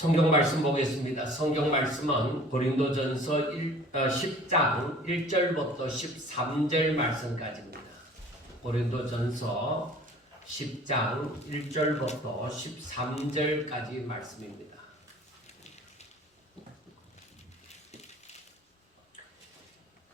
성경 말씀 보겠습니다. 성경 말씀은 고린도전서 10장 1절부터 13절 말씀까지입니다. 고린도전서 10장 1절부터 13절까지 말씀입니다.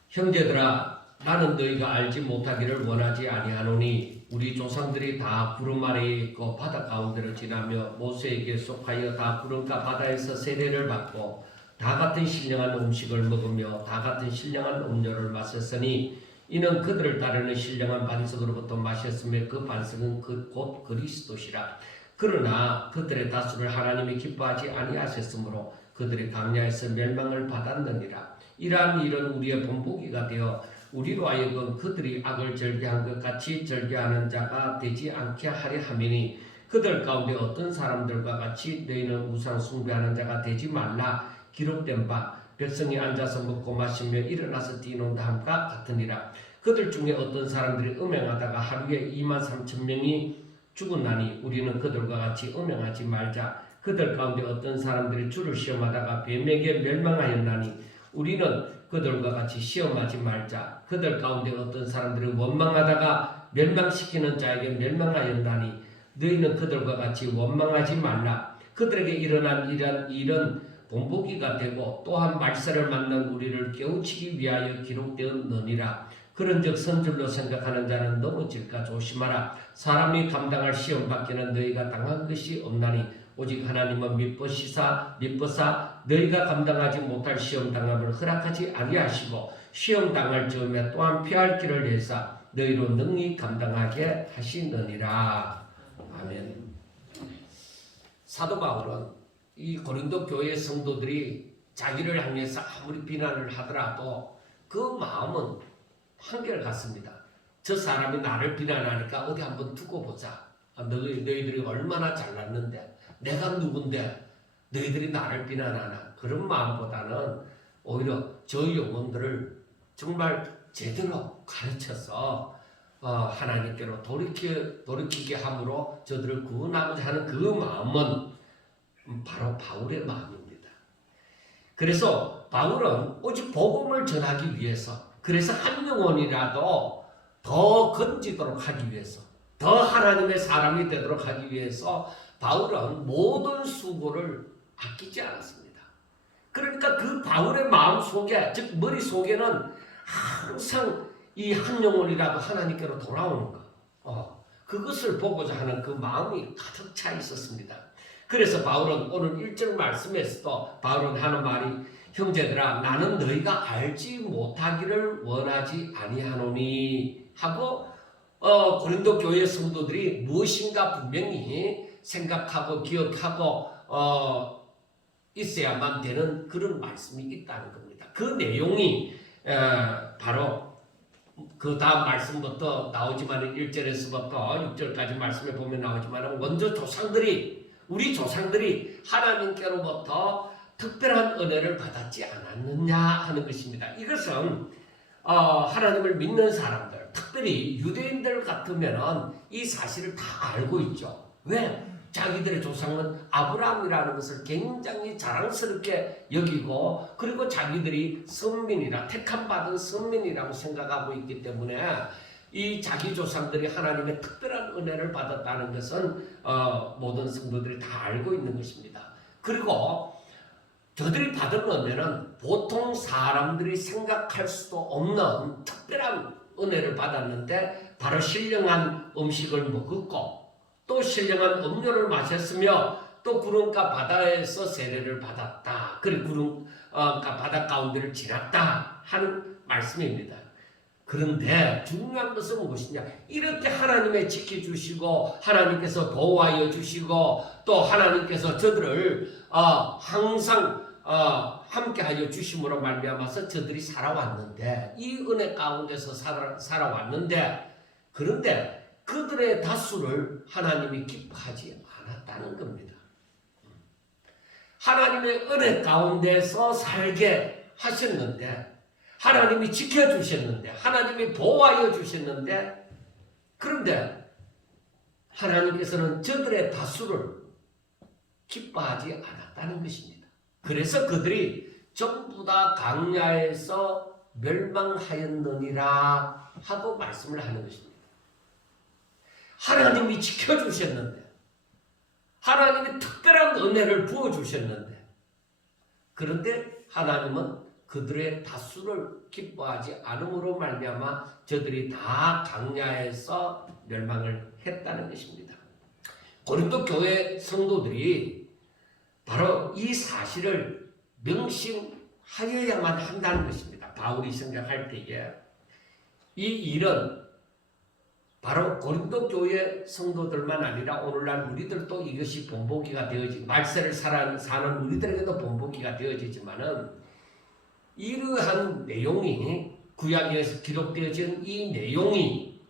형제들아, 나는 너희가 알지 못하기를 원하지 아니하노니 우리 조상들이 다 구름 아래에 있고 바다 가운데를 지나며 모세에게 속하여 다 구름과 바다에서 세례를 받고 다 같은 신령한 음식을 먹으며 다 같은 신령한 음료를 마셨으니 이는 그들을 따르는 신령한 반석으로부터 마셨으며 그 반석은 곧 그리스도시라. 그러나 그들의 다수를 하나님이 기뻐하지 아니하셨으므로 그들의 강야에서 멸망을 받았느니라. 이러한 일은 우리의 본보기가 되어 우리로 하여금 그들이 악을 절개한 것 같이 절개하는 자가 되지 않게 하려 함이니 그들 가운데 어떤 사람들과 같이 너희는 우상 숭배하는 자가 되지 말라. 기록된 바 백성이 앉아서 먹고 마시며 일어나서 뛰노는다 함과 같으니라. 그들 중에 어떤 사람들이 음행하다가 하루에 23,000명이 죽었나니 우리는 그들과 같이 음행하지 말자. 그들 가운데 어떤 사람들이 주를 시험하다가 뱀에게 멸망하였나니 우리는 그들과 같이 시험하지 말자. 그들 가운데 어떤 사람들이 원망하다가 멸망시키는 자에게 멸망하였나니 너희는 그들과 같이 원망하지 말라. 그들에게 일어난 이러한 일은 본보기가 되고 또한 말세를 만난 우리를 깨우치기 위하여 기록되었느니라. 그런즉 선줄로 생각하는 자는 넘어질까 조심하라. 사람이 감당할 시험 밖에는 너희가 당한 것이 없나니 오직 하나님은 미쁘사 너희가 감당하지 못할 시험 당함을 허락하지 아니하시고 시험 당할 즈음에 또한 피할 길을 내사 너희로 능히 감당하게 하시느니라. 아멘. 사도 바울은 이 고린도 교회 성도들이 자기를 향해서 아무리 비난을 하더라도 그 마음은 한결같습니다. 저 사람이 나를 비난하니까 어디 한번 두고 보자. 너희들이 얼마나 잘났는데 내가 누군데 너희들이 나를 비난하나. 그런 마음보다는 오히려 저 영혼들을 정말 제대로 가르쳐서 하나님께로 돌이키게 함으로 저들을 구원하고자 하는 그 마음은 바로 바울의 마음입니다. 그래서 바울은 오직 복음을 전하기 위해서, 그래서 한 영혼이라도 더 건지도록 하기 위해서, 더 하나님의 사람이 되도록 하기 위해서 바울은 모든 수고를 아끼지 않았습니다. 그러니까 그 바울의 마음 속에, 즉 머릿속에는 항상 이 한 영혼이라도 하나님께로 돌아오는 것, 그것을 보고자 하는 그 마음이 가득 차 있었습니다. 그래서 바울은 오늘 1절 말씀에서도 바울은 하는 말이 형제들아, 나는 너희가 알지 못하기를 원하지 아니하노니 하고 고린도 교회 성도들이 무엇인가 분명히 생각하고 기억하고 있어야만 되는 그런 말씀이 있다는 겁니다. 그 내용이 바로 그 다음 말씀부터 나오지만 1절에서부터 6절까지 말씀에 보면 나오지만 먼저 우리 조상들이 하나님께로부터 특별한 은혜를 받았지 않았느냐 하는 것입니다. 이것은 하나님을 믿는 사람들, 특별히 유대인들 같으면 이 사실을 다 알고 있죠. 왜? 자기들의 조상은 아브라함이라는 것을 굉장히 자랑스럽게 여기고, 그리고 자기들이 선민이라, 택함받은 선민이라고 생각하고 있기 때문에 이 자기 조상들이 하나님의 특별한 은혜를 받았다는 것은 모든 성도들이 다 알고 있는 것입니다. 그리고 저들이 받은 은혜는 보통 사람들이 생각할 수도 없는 특별한 은혜를 받았는데, 바로 신령한 음식을 먹었고 또 신령한 음료를 마셨으며 또 구름과 바다에서 세례를 받았다. 그리고 구름과 바다 가운데를 지났다 하는 말씀입니다. 그런데 중요한 것은 무엇이냐? 이렇게 하나님의 지켜주시고 하나님께서 보호하여 주시고 또 하나님께서 저들을 항상 함께하여 주심으로 말미암아서 저들이 살아왔는데, 이 은혜 가운데서 살아왔는데, 그런데 그들의 다수를 하나님이 기뻐하지 않았다는 겁니다. 하나님의 은혜 가운데서 살게 하셨는데, 하나님이 지켜주셨는데, 하나님이 보호하여 주셨는데, 그런데 하나님께서는 저들의 다수를 기뻐하지 않았다는 것입니다. 그래서 그들이 전부 다 광야에서 멸망하였느니라 하고 말씀을 하는 것입니다. 하나님이 지켜주셨는데, 하나님이 특별한 은혜를 부어주셨는데, 그런데 하나님은 그들의 다수를 기뻐하지 않음으로 말미암아 저들이 다 광야에서 멸망을 했다는 것입니다. 고린도 교회 성도들이 바로 이 사실을 명심하여야만 한다는 것입니다. 바울이 생각할 때에 이 일은 바로 고린도 교회 성도들만 아니라 오늘날 우리들도 이것이 본보기가 되어지고 말세를 사는 우리들에게도 본보기가 되어지지만은 이러한 내용이 구약에서 기록되어진 이 내용이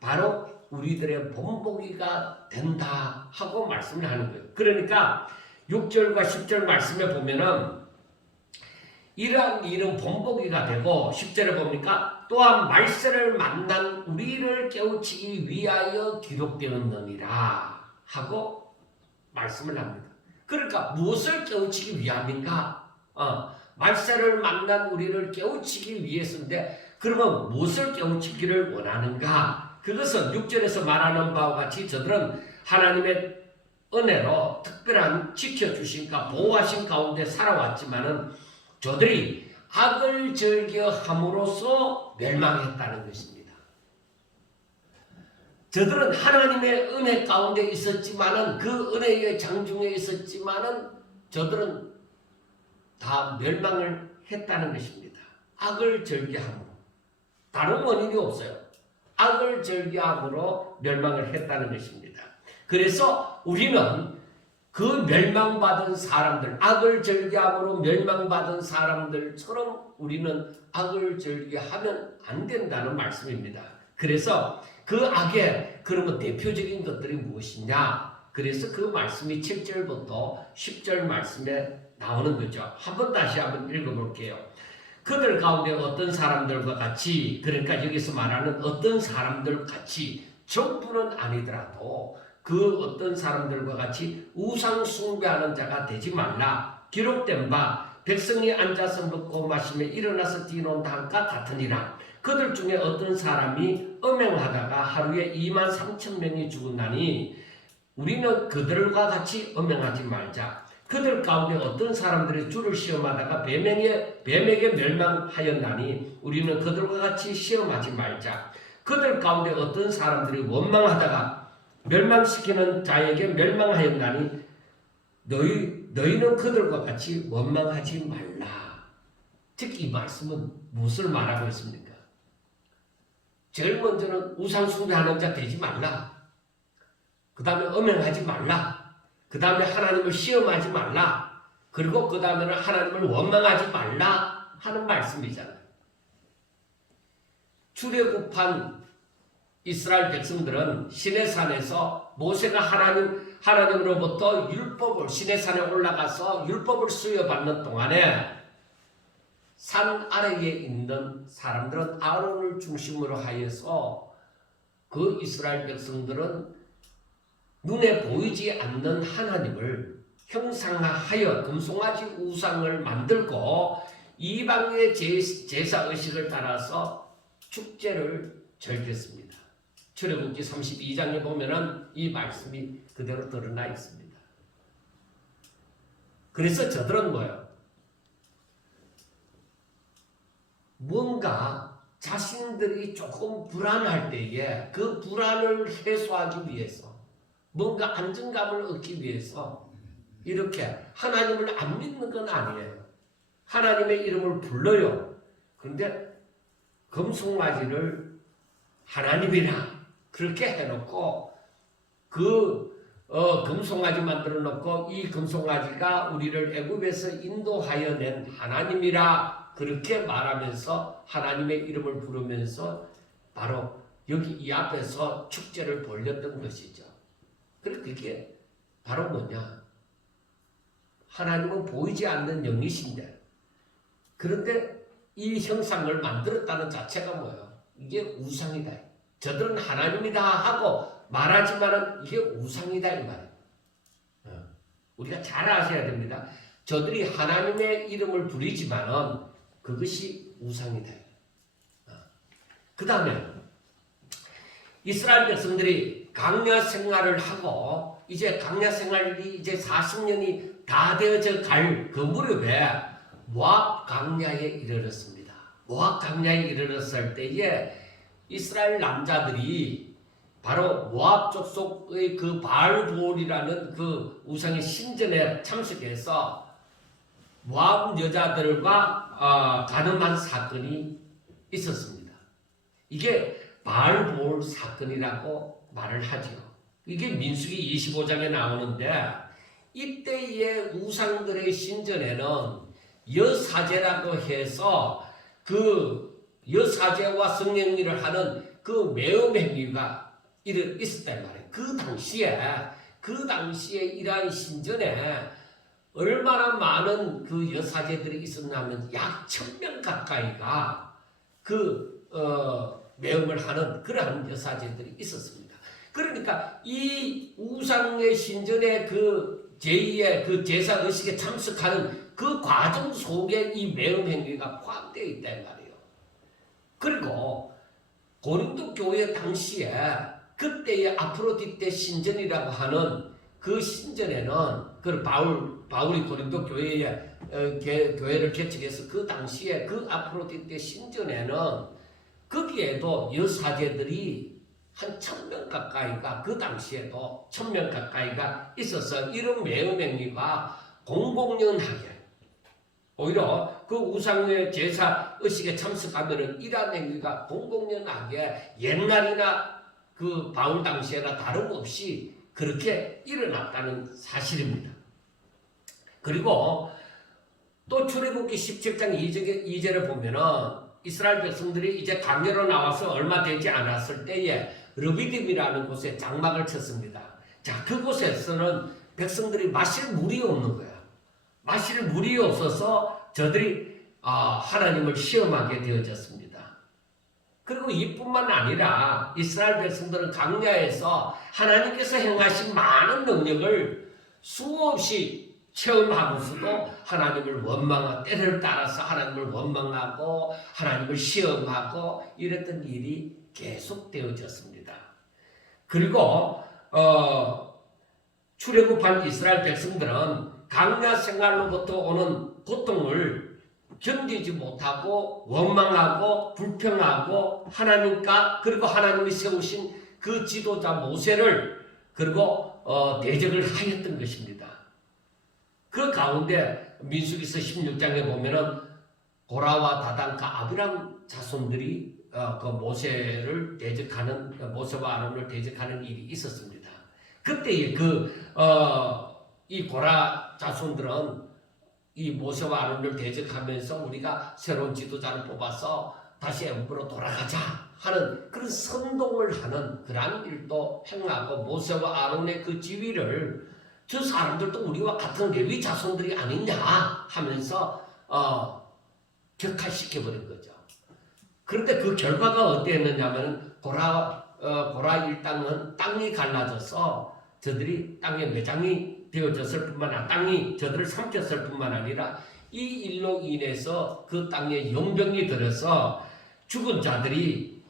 바로 우리들의 본보기가 된다 하고 말씀을 하는 거예요. 그러니까 6절과 10절 말씀에 보면은 이러한 일은 본보기가 되고 10절에 보니까 또한 말세를 만난 우리를 깨우치기 위하여 기록되었느니라 하고 말씀을 합니다. 그러니까 무엇을 깨우치기 위함인가? 말세를 만난 우리를 깨우치기 위해서인데 그러면 무엇을 깨우치기를 원하는가? 그것은 6절에서 말하는 바와 같이 저들은 하나님의 은혜로 특별한 지켜주신가 보호하신 가운데 살아왔지만은 저들이 악을 즐겨함으로써 멸망했다는 것입니다. 저들은 하나님의 은혜 가운데 있었지만은 그 은혜의 장중에 있었지만은 저들은 다 멸망을 했다는 것입니다. 악을 즐겨함으로. 다른 원인이 없어요. 악을 즐겨함으로 멸망을 했다는 것입니다. 그래서 우리는 그 멸망받은 사람들, 악을 즐겨함으로 멸망받은 사람들처럼 우리는 악을 즐겨하면 안 된다는 말씀입니다. 그래서 그 악의 그러면 대표적인 것들이 무엇이냐? 그래서 그 말씀이 7절부터 10절 말씀에 나오는 거죠. 다시 한번 읽어볼게요. 그들 가운데 어떤 사람들과 같이, 그러니까 여기서 말하는 어떤 사람들 같이 전부는 아니더라도 그 어떤 사람들과 같이 우상 숭배하는 자가 되지 말라. 기록된 바 백성이 앉아서 먹고 마시며 일어나서 뛰논다 함과 같으니라. 그들 중에 어떤 사람이 음행하다가 하루에 23,000명이 죽었나니 우리는 그들과 같이 음행하지 말자. 그들 가운데 어떤 사람들이 주를 시험하다가 뱀에게 멸망하였나니 우리는 그들과 같이 시험하지 말자. 그들 가운데 어떤 사람들이 원망하다가 멸망시키는 자에게 멸망하였나니 너희는 그들과 같이 원망하지 말라. 즉 이 말씀은 무엇을 말하고 있습니까? 제일 먼저는 우상 숭배하는 자 되지 말라. 그 다음에 음행하지 말라. 그 다음에 하나님을 시험하지 말라. 그리고 그 다음에는 하나님을 원망하지 말라 하는 말씀이잖아요. 출애굽한 이스라엘 백성들은 시내산에서 모세가 하나님으로부터 율법을 시내산에 올라가서 율법을 수여받는 동안에 산 아래에 있는 사람들은 아론을 중심으로 하여서 그 이스라엘 백성들은 눈에 보이지 않는 하나님을 형상화하여 금송아지 우상을 만들고 이방의 제사의식을 따라서 축제를 즐겼습니다. 출애굽기 32장에 보면은 이 말씀이 그대로 드러나 있습니다. 그래서 저들은 뭐예요? 뭔가 자신들이 조금 불안할 때에 그 불안을 해소하기 위해서 뭔가 안정감을 얻기 위해서 이렇게 하나님을 안 믿는 건 아니에요. 하나님의 이름을 불러요. 그런데 금송아지를 하나님이라 그렇게 해놓고 금송아지 만들어 놓고 이 금송아지가 우리를 애굽에서 인도하여 낸 하나님이라 그렇게 말하면서 하나님의 이름을 부르면서 바로 여기 이 앞에서 축제를 벌였던 것이죠. 그게 바로 뭐냐? 하나님은 보이지 않는 영이신데 그런데 이 형상을 만들었다는 자체가 뭐예요? 이게 우상이다. 저들은 하나님이다 하고 말하지만은 이게 우상이다 이 말이에요. 우리가 잘 아셔야 됩니다. 저들이 하나님의 이름을 부리지만은 그것이 우상이 돼요. 그 다음에 이스라엘 백성들이 광야 생활을 하고 이제 광야 생활이 이제 40년이 다 되어져 갈 그 무렵에 모압 광야에 이르렀습니다. 모압 광야에 이르렀을 때에 이스라엘 남자들이 바로 모압 족속의 그 바알보올이라는 그 우상의 신전에 참석해서 모압 여자들과 가늠한 사건이 있었습니다. 이게 바알보올 사건이라고 말을 하죠. 이게 민수기 25장에 나오는데 이때의 우상들의 신전에는 여사제라고 해서 그 여사제와 성령일을 하는 그 매음 행위가 있었단 말이에요. 그 당시에 이러한 신전에 얼마나 많은 그 여사제들이 있었냐면 약 1000명 가까이가 매음을 하는 그러한 여사제들이 있었습니다. 그러니까 이 우상의 신전의 그 제2의 그 제사 의식에 참석하는 그 과정 속에 이 매음 행위가 포함되어 있단 말이에요. 그리고 고린도 교회 당시에 그때의 아프로디테 신전이라고 하는 그 신전에는 그 바울이 고린도 교회에 교회를 개척해서 그 당시에 그 아프로디테 신전에는 거기에도 여사제들이 한 1000명 가까이가 그 당시에도 1000명 가까이가 있어서 이런 매음 행위가 공공연하게 오히려 그 우상의 제사 의식에 참석하면은 이러한 행위가 공공연하게 옛날이나 그 바울 당시에나 다름없이 그렇게 일어났다는 사실입니다. 그리고 또 출애굽기 17장 2절에 보면은 이스라엘 백성들이 이제 광야로 나와서 얼마 되지 않았을 때에 르비딤이라는 곳에 장막을 쳤습니다. 자, 그곳에서는 백성들이 마실 물이 없는 거야. 마실 물이 없어서 저들이 하나님을 시험하게 되어졌습니다. 그리고 이뿐만 아니라 이스라엘 백성들은 광야에서 하나님께서 행하신 많은 능력을 수없이 체험하고서도 하나님을 원망하고 때를 따라서 하나님을 원망하고 하나님을 시험하고 이랬던 일이 계속되어졌습니다. 그리고 출애굽한 이스라엘 백성들은 광야 생활로부터 오는 고통을 견디지 못하고 원망하고 불평하고 하나님과 그리고 하나님이 세우신 그 지도자 모세를 그리고 대적을 하였던 것입니다. 그 가운데 민수기서 16장에 보면은 고라와 다단과 아브람 자손들이 그 모세를 대적하는 모세와 아론을 대적하는 일이 있었습니다. 그때에 이 고라 자손들은 이 모세와 아론을 대적하면서 우리가 새로운 지도자를 뽑아서 다시 애굽으로 돌아가자 하는 그런 선동을 하는 그러한 일도 행하고 모세와 아론의 그 지위를 저 사람들도 우리와 같은 레위 자손들이 아니냐 하면서 격하시켜버린 거죠. 그런데 그 결과가 어땠느냐면 고라 일당은 땅이 갈라져서 저들이 땅에 매장이 되어졌을 뿐만 아니라 땅이 저들을 삼켰을 뿐만 아니라 이 일로 인해서 그 땅에 용병이 들어서 죽은 자들이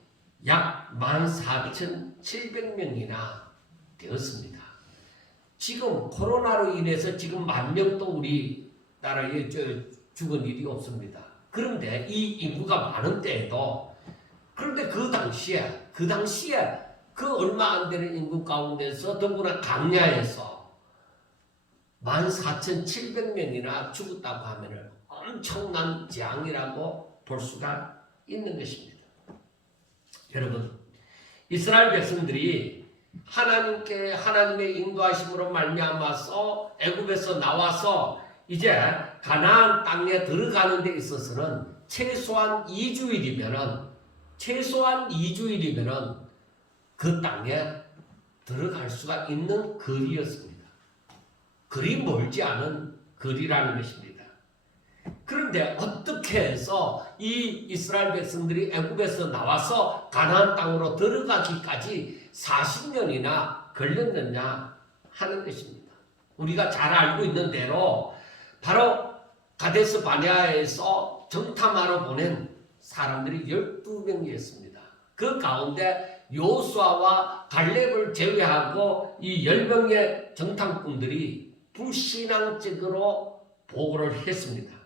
약 14,700명이나 되었습니다. 지금 코로나로 인해서 지금 10,000명도 우리나라에 죽은 일이 없습니다. 그런데 이 인구가 많은 때에도 그런데 그 당시에 그 얼마 안 되는 인구 가운데서 더구나 광야에서 14,700명이나 죽었다고 하면 엄청난 재앙이라고 볼 수가 있는 것입니다. 여러분, 이스라엘 백성들이 하나님의 인도하심으로 말미암아서 애굽에서 나와서 이제 가나안 땅에 들어가는 데 있어서는 최소한 2주일이면은 그 땅에 들어갈 수가 있는 거리였습니다. 그리 멀지 않은 거리라는 것입니다. 그런데 어떻게 해서 이 이스라엘 백성들이 애굽에서 나와서 가나안 땅으로 들어가기까지 40년이나 걸렸느냐 하는 것입니다. 우리가 잘 알고 있는 대로 바로 가데스 바네아에서 정탐하러 보낸 사람들이 12명이었습니다. 그 가운데 요수아와 갈렙을 제외하고 이 10명의 정탐꾼들이 불신앙적으로 보고를 했습니다.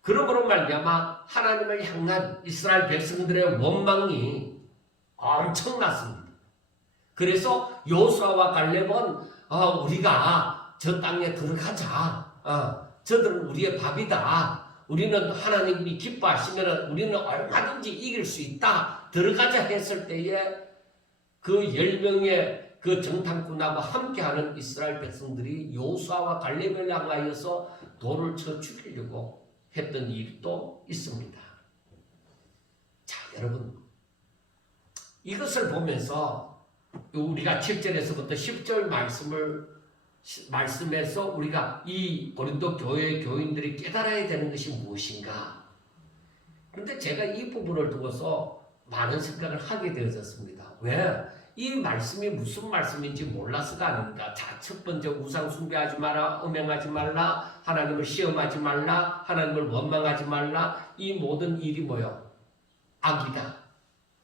그러므로 말미암아 하나님을 향한 이스라엘 백성들의 원망이 엄청났습니다. 그래서 요수아와 갈렙은 우리가 저 땅에 들어가자. 저들은 우리의 밥이다. 우리는 하나님이 기뻐하시면 우리는 얼마든지 이길 수 있다. 들어가자 했을 때에 그 10명의 그 정탐꾼하고 함께하는 이스라엘 백성들이 요수아와 갈렙을 향하여서 돌을 쳐 죽이려고 했던 일도 있습니다. 자, 여러분, 이것을 보면서 우리가 7절에서부터 10절 말씀에서 우리가 이 고린도 교회의 교인들이 깨달아야 되는 것이 무엇인가? 그런데 제가 이 부분을 두고서 많은 생각을 하게 되어졌습니다. 왜? 이 말씀이 무슨 말씀인지 몰라서가 아닙니다. 자, 첫 번째 우상 숭배하지 마라, 음행하지 말라, 하나님을 시험하지 말라, 하나님을 원망하지 말라. 이 모든 일이 뭐요? 악이다.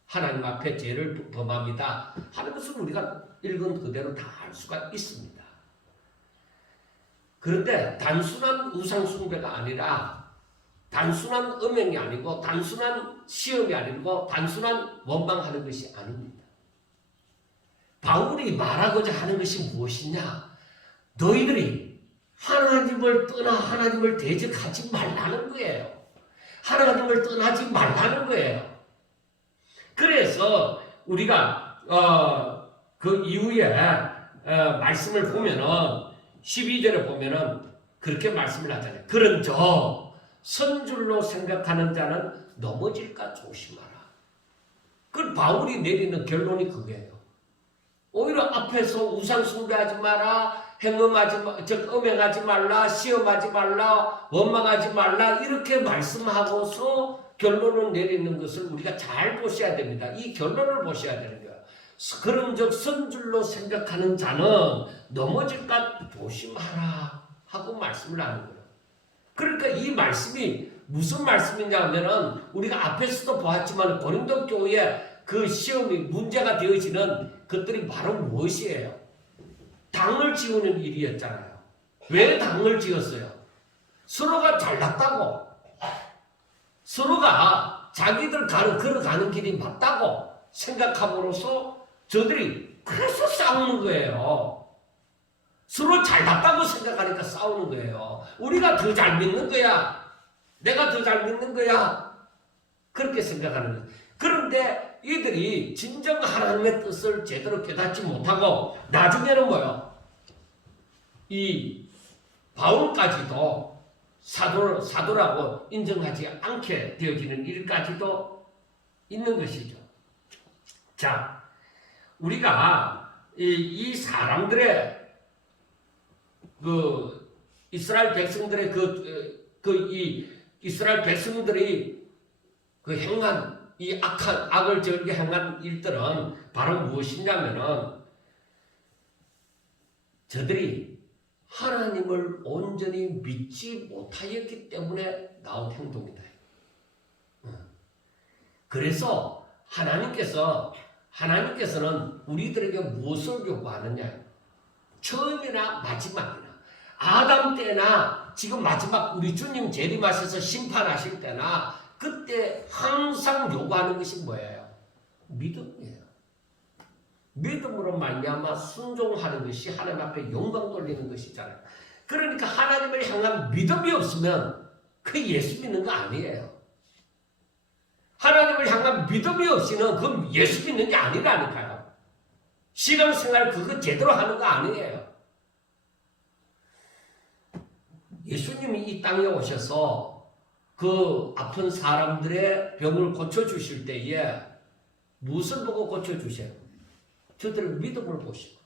하나님 앞에 죄를 범합니다. 하는 것을 우리가 읽은 그대로 다 알 수가 있습니다. 그런데 단순한 우상 숭배가 아니라 단순한 음행이 아니고 단순한 시험이 아니고 단순한 원망하는 것이 아닙니다. 바울이 말하고자 하는 것이 무엇이냐? 너희들이 하나님을 떠나 하나님을 대적하지 말라는 거예요. 하나님을 떠나지 말라는 거예요. 그래서 우리가 그 이후에 말씀을 보면은 12절에 보면은 그렇게 말씀을 하잖아요. 그런저 선줄로 생각하는 자는 넘어질까 조심하라. 그 바울이 내리는 결론이 그거예요. 오히려 앞에서 우상 숭배하지 마라, 음행하지 말라, 시험하지 말라, 원망하지 말라 이렇게 말씀하고서 결론을 내리는 것을 우리가 잘 보셔야 됩니다. 이 결론을 보셔야 되는 거예요. 그런즉 선줄로 생각하는 자는 넘어질까 조심하라 하고 말씀을 하는 거예요. 그러니까 이 말씀이 무슨 말씀이냐 하면은 우리가 앞에서도 보았지만 고린도 교회에 그 시험이 문제가 되어지는 것들이 바로 무엇이에요? 당을 지우는 일이었잖아요. 왜 당을 지었어요? 서로가 잘났다고, 서로가 자기들 걸어가는 길이 맞다고 생각함으로써 저들이 그래서 싸우는 거예요. 서로 잘났다고 생각하니까 싸우는 거예요. 우리가 더 잘 믿는 거야. 내가 더 잘 믿는 거야. 그렇게 생각하는 거예요. 그런데 이들이 진정 하나님의 뜻을 제대로 깨닫지 못하고 나중에는 뭐요? 이 바울까지도 사도라고 인정하지 않게 되어지는 일까지도 있는 것이죠. 자, 우리가 이 사람들의 그 이스라엘 백성들의 이 이스라엘 백성들이 그 행한 이 악을 저렇게 행한 일들은 바로 무엇이냐면은 저들이 하나님을 온전히 믿지 못하였기 때문에 나온 행동이다. 그래서 하나님께서는 우리들에게 무엇을 요구하느냐? 처음이나 마지막이나 아담 때나 지금 마지막 우리 주님 재림하셔서 심판하실 때나 그때 항상 요구하는 것이 뭐예요? 믿음이에요. 믿음으로 말미암아 순종하는 것이 하나님 앞에 영광 돌리는 것이잖아요. 그러니까 하나님을 향한 믿음이 없으면 그 예수 믿는 거 아니에요. 하나님을 향한 믿음이 없이는 그 예수 믿는 게 아니라니까요. 신앙생활 그거 제대로 하는 거 아니에요. 예수님이 이 땅에 오셔서 그 아픈 사람들의 병을 고쳐주실 때에 무엇을 보고 고쳐주세요? 저들의 믿음을 보시고.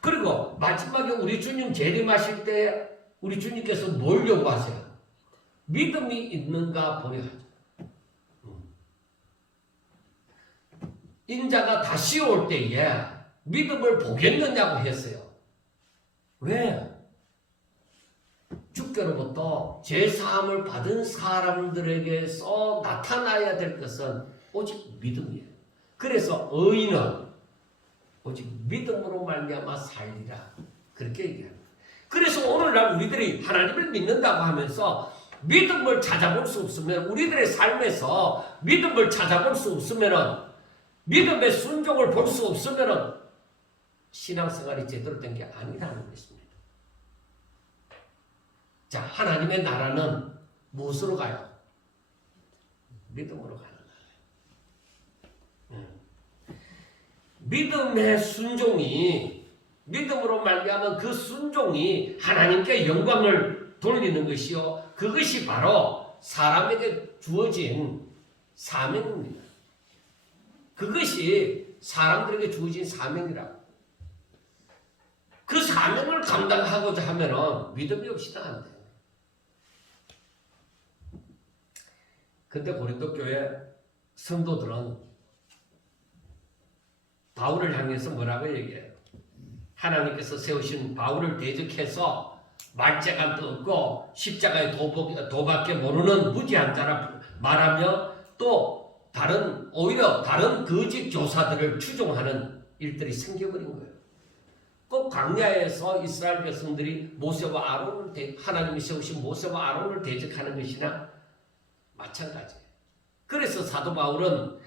그리고 마지막에 우리 주님 재림하실 때 우리 주님께서 뭘 요구하세요? 믿음이 있는가 보려 하죠. 인자가 다시 올 때에 믿음을 보겠느냐고 했어요. 왜? 주께로부터 죄사함을 받은 사람들에게서 나타나야 될 것은 오직 믿음이에요. 그래서 의인은 오직 믿음으로 말미암아 살리라. 그렇게 얘기합니다. 그래서 오늘날 우리들이 하나님을 믿는다고 하면서 믿음을 찾아볼 수 없으면, 우리들의 삶에서 믿음을 찾아볼 수 없으면, 믿음의 순종을 볼 수 없으면 신앙생활이 제대로 된 게 아니라는 것입니다. 자, 하나님의 나라는 무엇으로 가요? 믿음으로 가는 거예요. 믿음의 순종이, 믿음으로 말미암은 그 순종이 하나님께 영광을 돌리는 것이요, 그것이 바로 사람에게 주어진 사명입니다. 그것이 사람들에게 주어진 사명이라고. 그 사명을 감당하고자 하면은 믿음이 없이는 안 돼요. 근데 고린도 교회 성도들은 바울을 향해서 뭐라고 얘기해요? 하나님께서 세우신 바울을 대적해서 말재간도 없고 십자가에 도밖에 모르는 무지한 자라 말하며, 또 오히려 다른 거짓 교사들을 추종하는 일들이 생겨버린 거예요. 꼭 광야에서 이스라엘 백성들이 모세와 아론을 하나님이 세우신 모세와 아론을 대적하는 것이나 마찬가지예요. 그래서 사도 바울은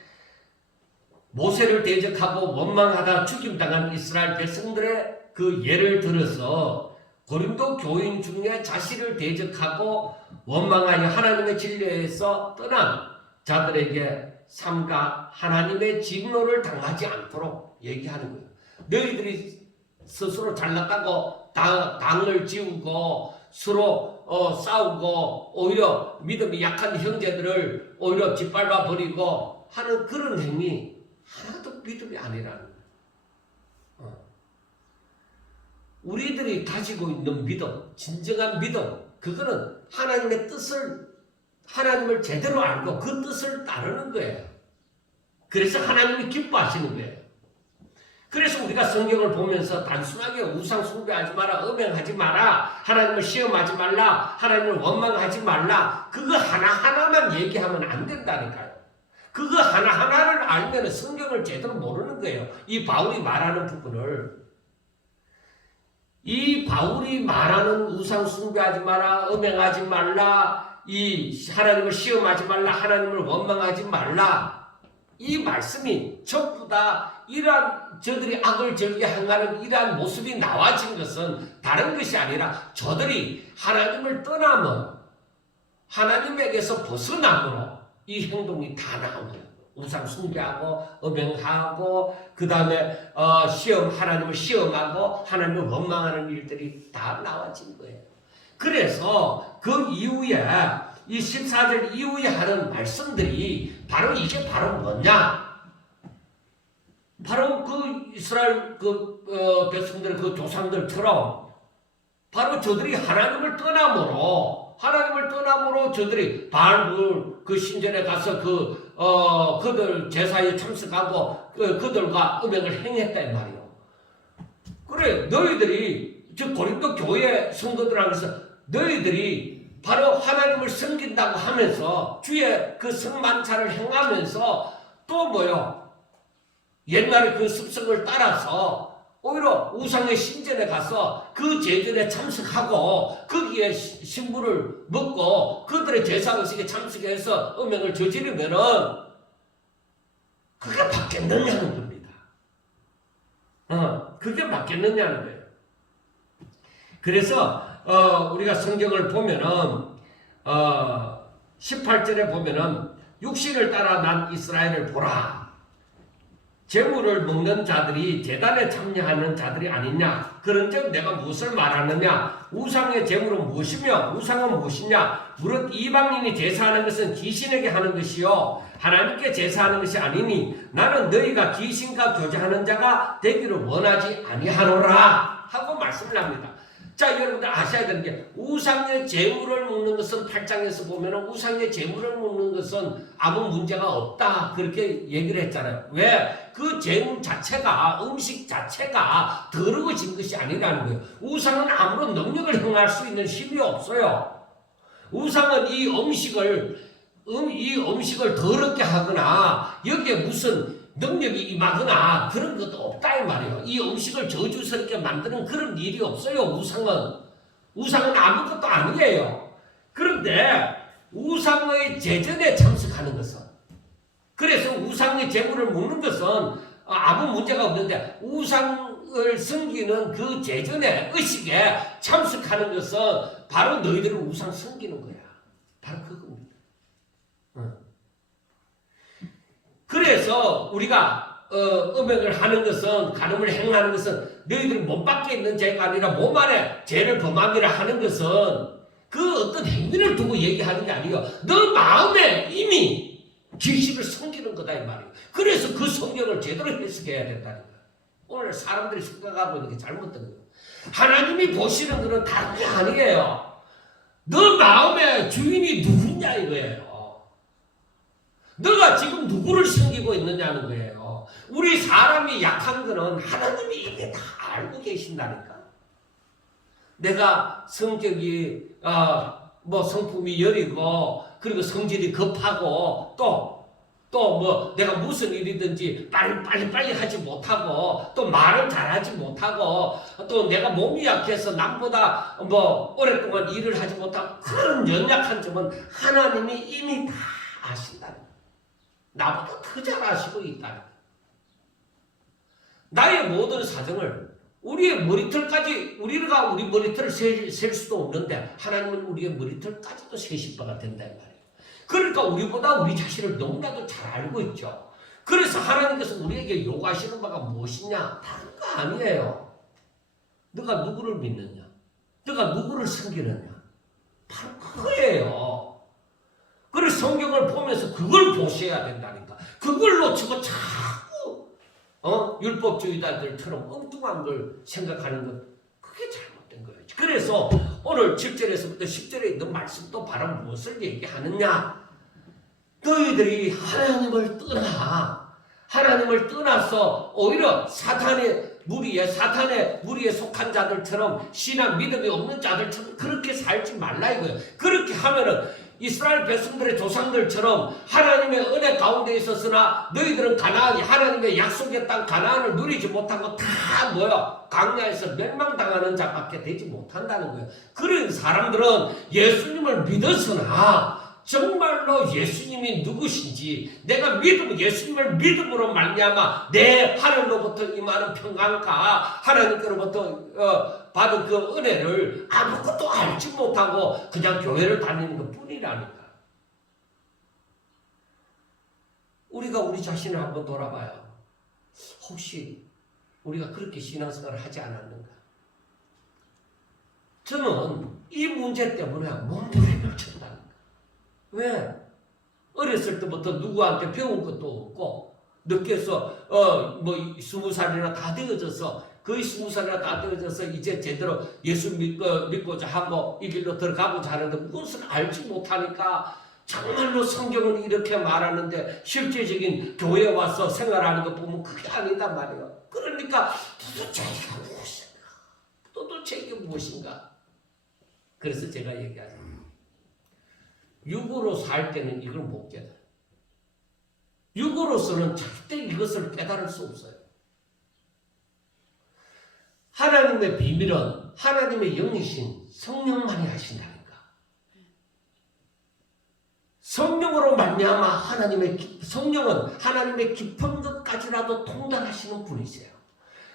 모세를 대적하고 원망하다 죽임당한 이스라엘 백성들의 그 예를 들어서 고린도 교인 중에 자신을 대적하고 원망하여 하나님의 진리에서 떠난 자들에게 삼가 하나님의 진노를 당하지 않도록 얘기하는 거예요. 너희들이 스스로 잘났다고 당을 지우고 서로 싸우고 오히려 믿음이 약한 형제들을 오히려 짓밟아 버리고 하는 그런 행위 하나도 믿음이 아니라는 거예요. 우리들이 가지고 있는 믿음, 진정한 믿음, 그거는 하나님의 뜻을, 하나님을 제대로 알고 그 뜻을 따르는 거예요. 그래서 하나님이 기뻐하시는 거예요. 그래서 우리가 성경을 보면서 단순하게 우상 숭배하지 마라, 음행하지 마라, 하나님을 시험하지 말라, 하나님을 원망하지 말라, 그거 하나하나만 얘기하면 안 된다니까요. 그거 하나하나를 알면 성경을 제대로 모르는 거예요. 이 바울이 말하는 부분을. 이 바울이 말하는 우상 숭배하지 마라, 음행하지 말라, 이 하나님을 시험하지 말라, 하나님을 원망하지 말라, 이 말씀이 전부 다 이러한 저들이 악을 즐겨 행하는 이러한 모습이 나와진 것은 다른 것이 아니라 저들이 하나님을 떠나면, 하나님에게서 벗어나므로 이 행동이 다 나오는 거예요. 우상 숭배하고 음행하고 그 다음에 하나님을 시험하고 하나님을 원망하는 일들이 다 나와진 거예요. 그래서 그 이후에 이 14절 이후에 하는 말씀들이 바로 이게 바로 뭐냐? 바로 그 이스라엘 백성들 그 조상들처럼 바로 저들이 하나님을 떠남으로 저들이 바알 그 신전에 가서 그들 제사에 참석하고 그들과 음행을 행했다 이 말이에요. 그래, 너희들이 저 고린도 교회 성도들하고서 너희들이 바로 하나님을 섬긴다고 하면서 주의 그 성만찬을 행하면서 또 뭐요? 옛날에 그 습성을 따라서 오히려 우상의 신전에 가서 그 제전에 참석하고 거기에 신부를 먹고 그들의 제사의식에 참석해서 음행을 저지르면은 그게 맞겠느냐는 겁니다. 그게 맞겠느냐는 거예요. 그래서 우리가 성경을 보면은 18절에 보면은 육신을 따라 난 이스라엘을 보라. 제물을 먹는 자들이 제단에 참여하는 자들이 아니냐. 그런즉 내가 무엇을 말하느냐. 우상의 제물은 무엇이며 우상은 무엇이냐. 무릇 이방인이 제사하는 것은 귀신에게 하는 것이요 하나님께 제사하는 것이 아니니 나는 너희가 귀신과 교제하는 자가 되기를 원하지 아니하노라 하고 말씀을 합니다. 자, 여러분들 아셔야 되는 게 우상의 제물을 먹는 것은 8장에서 보면 우상의 제물을 먹는 것은 아무 문제가 없다 그렇게 얘기를 했잖아요. 왜? 그 제물 자체가 음식 자체가 더러워진 것이 아니라는 거예요. 우상은 아무런 능력을 행할 수 있는 힘이 없어요. 우상은 이 음식을 더럽게 하거나 여기에 무슨 능력이 임하거나 그런 것도 없다 이 말이에요. 이 음식을 저주스럽게 만드는 그런 일이 없어요. 우상은 아무것도 아니에요. 그런데 우상의 제전에 참석하는 것은, 그래서 우상의 제물을 먹는 것은 아무 문제가 없는데 우상을 섬기는 그 제전에 의식에 참석하는 것은 바로 너희들은 우상 섬기는 거야. 바로 그겁니다. 그래서 우리가 음행을 하는 것은, 간음을 행하는 것은 너희들이 몸 밖에 있는 죄가 아니라 몸 안에 죄를 범함이라 하는 것은 그 어떤 행위를 두고 얘기하는 게 아니에요. 너 마음에 이미 귀신을 섬기는 거다 이 말이에요. 그래서 그 성경을 제대로 해석해야 된다는 거예요. 오늘 사람들이 생각하고 있는 게 잘못된 거예요. 하나님이 보시는 것은 다른 게 아니에요. 너 마음의 주인이 누구냐 이거예요. 너가 지금 누구를 섬기고 있느냐는 거예요. 우리 사람이 약한 거는 하나님이 이게 다 알고 계신다니까. 내가 성격이 성품이 여리고 그리고 성질이 급하고 또 뭐 내가 무슨 일이든지 빨리 하지 못하고 또 말은 잘하지 못하고 또 내가 몸이 약해서 남보다 오랫동안 일을 하지 못하고 그런 연약한 점은 하나님이 이미 다 아신다는 거예요. 나보다 더 잘 아시고 있다는 거예요. 나의 모든 사정을 우리의 머리털까지 우리가 우리 머리털을 셀 수도 없는데 하나님은 우리의 머리털까지도 세실 바가 된다 이 말이에요. 그러니까 우리보다 우리 자신을 너무나도 잘 알고 있죠. 그래서 하나님께서 우리에게 요구하시는 바가 무엇이냐? 다른 거 아니에요. 너가 누구를 믿느냐? 너가 누구를 섬기느냐? 바로 그거예요. 그래서 성경을 보면서 그걸 보셔야 된다니까. 그걸 놓치고 자꾸 율법주의자들처럼 엉뚱한 걸 생각하는 것, 그게 잘못된 거예요. 그래서 오늘 7절에서부터 10절에 있는 말씀도 바로 무엇을 얘기하느냐? 너희들이 하나님을 떠나서 오히려 사탄의 무리에 속한 자들처럼 신앙 믿음이 없는 자들처럼 그렇게 살지 말라 이거예요. 그렇게 하면은 이스라엘 백성들의 조상들처럼 하나님의 은혜 가운데 있었으나 너희들은 하나님의 약속의 땅 가나안을 누리지 못하고 다 광야에서 멸망당하는 자밖에 되지 못한다는 거예요. 그런 사람들은 예수님을 믿었으나 정말로 예수님이 누구신지 내가 예수님을 믿음으로 말미암아 내 하늘로부터 임하는 평강과 하나님께로부터 받은 그 은혜를 아무것도 알지 못하고 그냥 교회를 다니는 것 뿐이라니까. 우리가 우리 자신을 한번 돌아봐요. 혹시 우리가 그렇게 신앙생활을 하지 않았는가? 저는 이 문제 때문에 몸부림을 쳤다니까. 왜? 어렸을 때부터 누구한테 배운 것도 없고 늦게서 20살이나 다 되어져서 거의 20살이나 다 되어져서 이제 제대로 예수 믿고자 하고 이 길로 들어가고자 하는데 무엇을 알지 못하니까 정말로 성경은 이렇게 말하는데 실제적인 교회에 와서 생활하는 거 보면 그게 아니단 말이에요. 그러니까 도대체 이게 무엇인가? 그래서 제가 얘기하죠. 육으로 살 때는 이걸 못 깨달아요. 육으로서는 절대 이것을 깨달을 수 없어요. 하나님의 비밀은 하나님의 영이신 성령만이 하신다니까. 성령으로 말미암아 성령은 하나님의 깊은 것까지라도 통달하시는 분이세요.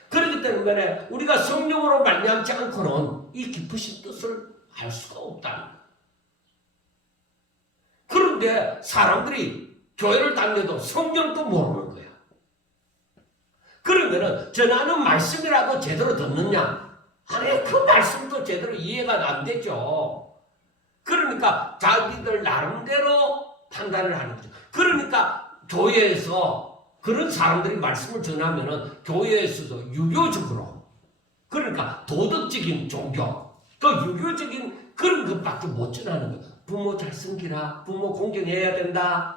그렇기 때문에 우리가 성령으로 말미암지 않고는 이 깊으신 뜻을 알 수가 없다는 거예요. 그런데 사람들이 교회를 다녀도 성경도 모르는 거야. 그러면은 전하는 말씀이라도 제대로 듣느냐? 아니, 그 말씀도 제대로 이해가 안 되죠. 그러니까 자기들 나름대로 판단을 하는 거죠. 그러니까 교회에서 그런 사람들이 말씀을 전하면은 교회에서도 유교적으로, 그러니까 도덕적인 종교, 또 유교적인 그런 것밖에 못 전하는 거야. 부모 잘 섬기라. 부모 공경해야 된다.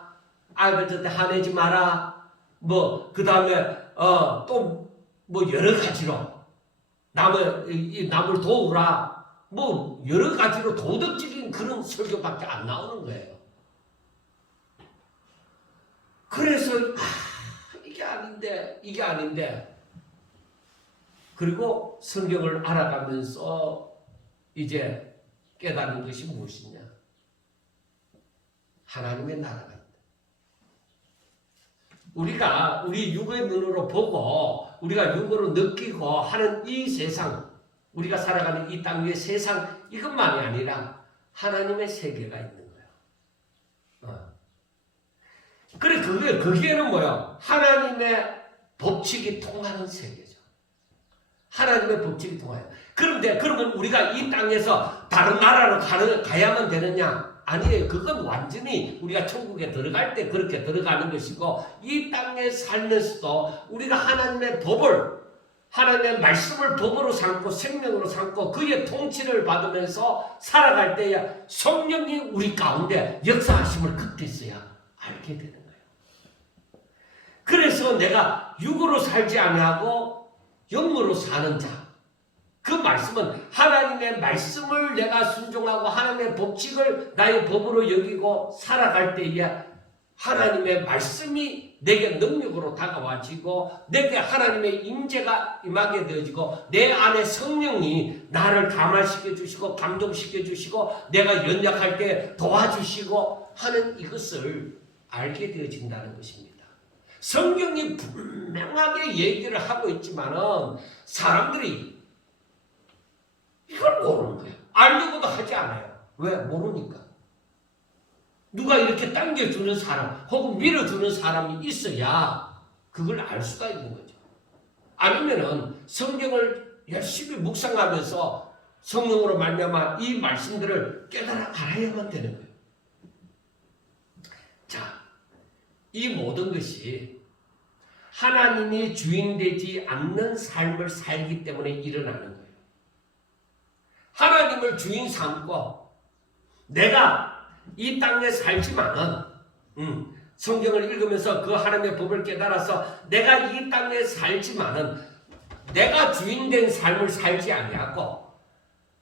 아이들 절대 화내지 마라. 뭐 그 다음에 또 뭐 여러 가지로 남을 도우라. 뭐 여러 가지로 도덕적인 그런 설교밖에 안 나오는 거예요. 그래서 이게 아닌데 그리고 성경을 알아가면서 이제 깨닫는 것이 무엇이냐? 하나님의 나라가 있다. 우리가 우리 육의 눈으로 보고 우리가 육으로 느끼고 하는 이 세상, 우리가 살아가는 이 땅 위의 세상 이것만이 아니라 하나님의 세계가 있는 거예요. 그래 거기에는 뭐야? 하나님의 법칙이 통하는 세계죠. 하나님의 법칙이 통해요. 그런데 그러면 우리가 이 땅에서 다른 나라로 가야만 되느냐? 아니에요. 그건 완전히 우리가 천국에 들어갈 때 그렇게 들어가는 것이고 이 땅에 살면서도 우리가 하나님의 법을 하나님의 말씀을 법으로 삼고 생명으로 삼고 그의 통치를 받으면서 살아갈 때에 성령이 우리 가운데 역사하심을 그때서야 알게 되는 거예요. 그래서 내가 육으로 살지 아니하고 영으로 사는 자. 그 말씀은 하나님의 말씀을 내가 순종하고 하나님의 법칙을 나의 법으로 여기고 살아갈 때에 하나님의 말씀이 내게 능력으로 다가와지고 내게 하나님의 임재가 임하게 되어지고 내 안에 성령이 나를 감화시켜 주시고 감동시켜 주시고 내가 연약할 때 도와주시고 하는 이것을 알게 되어진다는 것입니다. 성경이 분명하게 얘기를 하고 있지만은 사람들이 이걸 모르는 거예요. 알려고도 하지 않아요. 왜? 모르니까. 누가 이렇게 당겨주는 사람 혹은 밀어주는 사람이 있어야 그걸 알 수가 있는 거죠. 아니면은 성경을 열심히 묵상하면서 성령으로 말미암아 이 말씀들을 깨달아 알아야만 되는 거예요. 자, 이 모든 것이 하나님이 주인되지 않는 삶을 살기 때문에 일어나는 거예요. 하나님을 주인 삼고 내가 이 땅에 살지만은 성경을 읽으면서 그 하나님의 법을 깨달아서 내가 이 땅에 살지만은 내가 주인된 삶을 살지 아니하고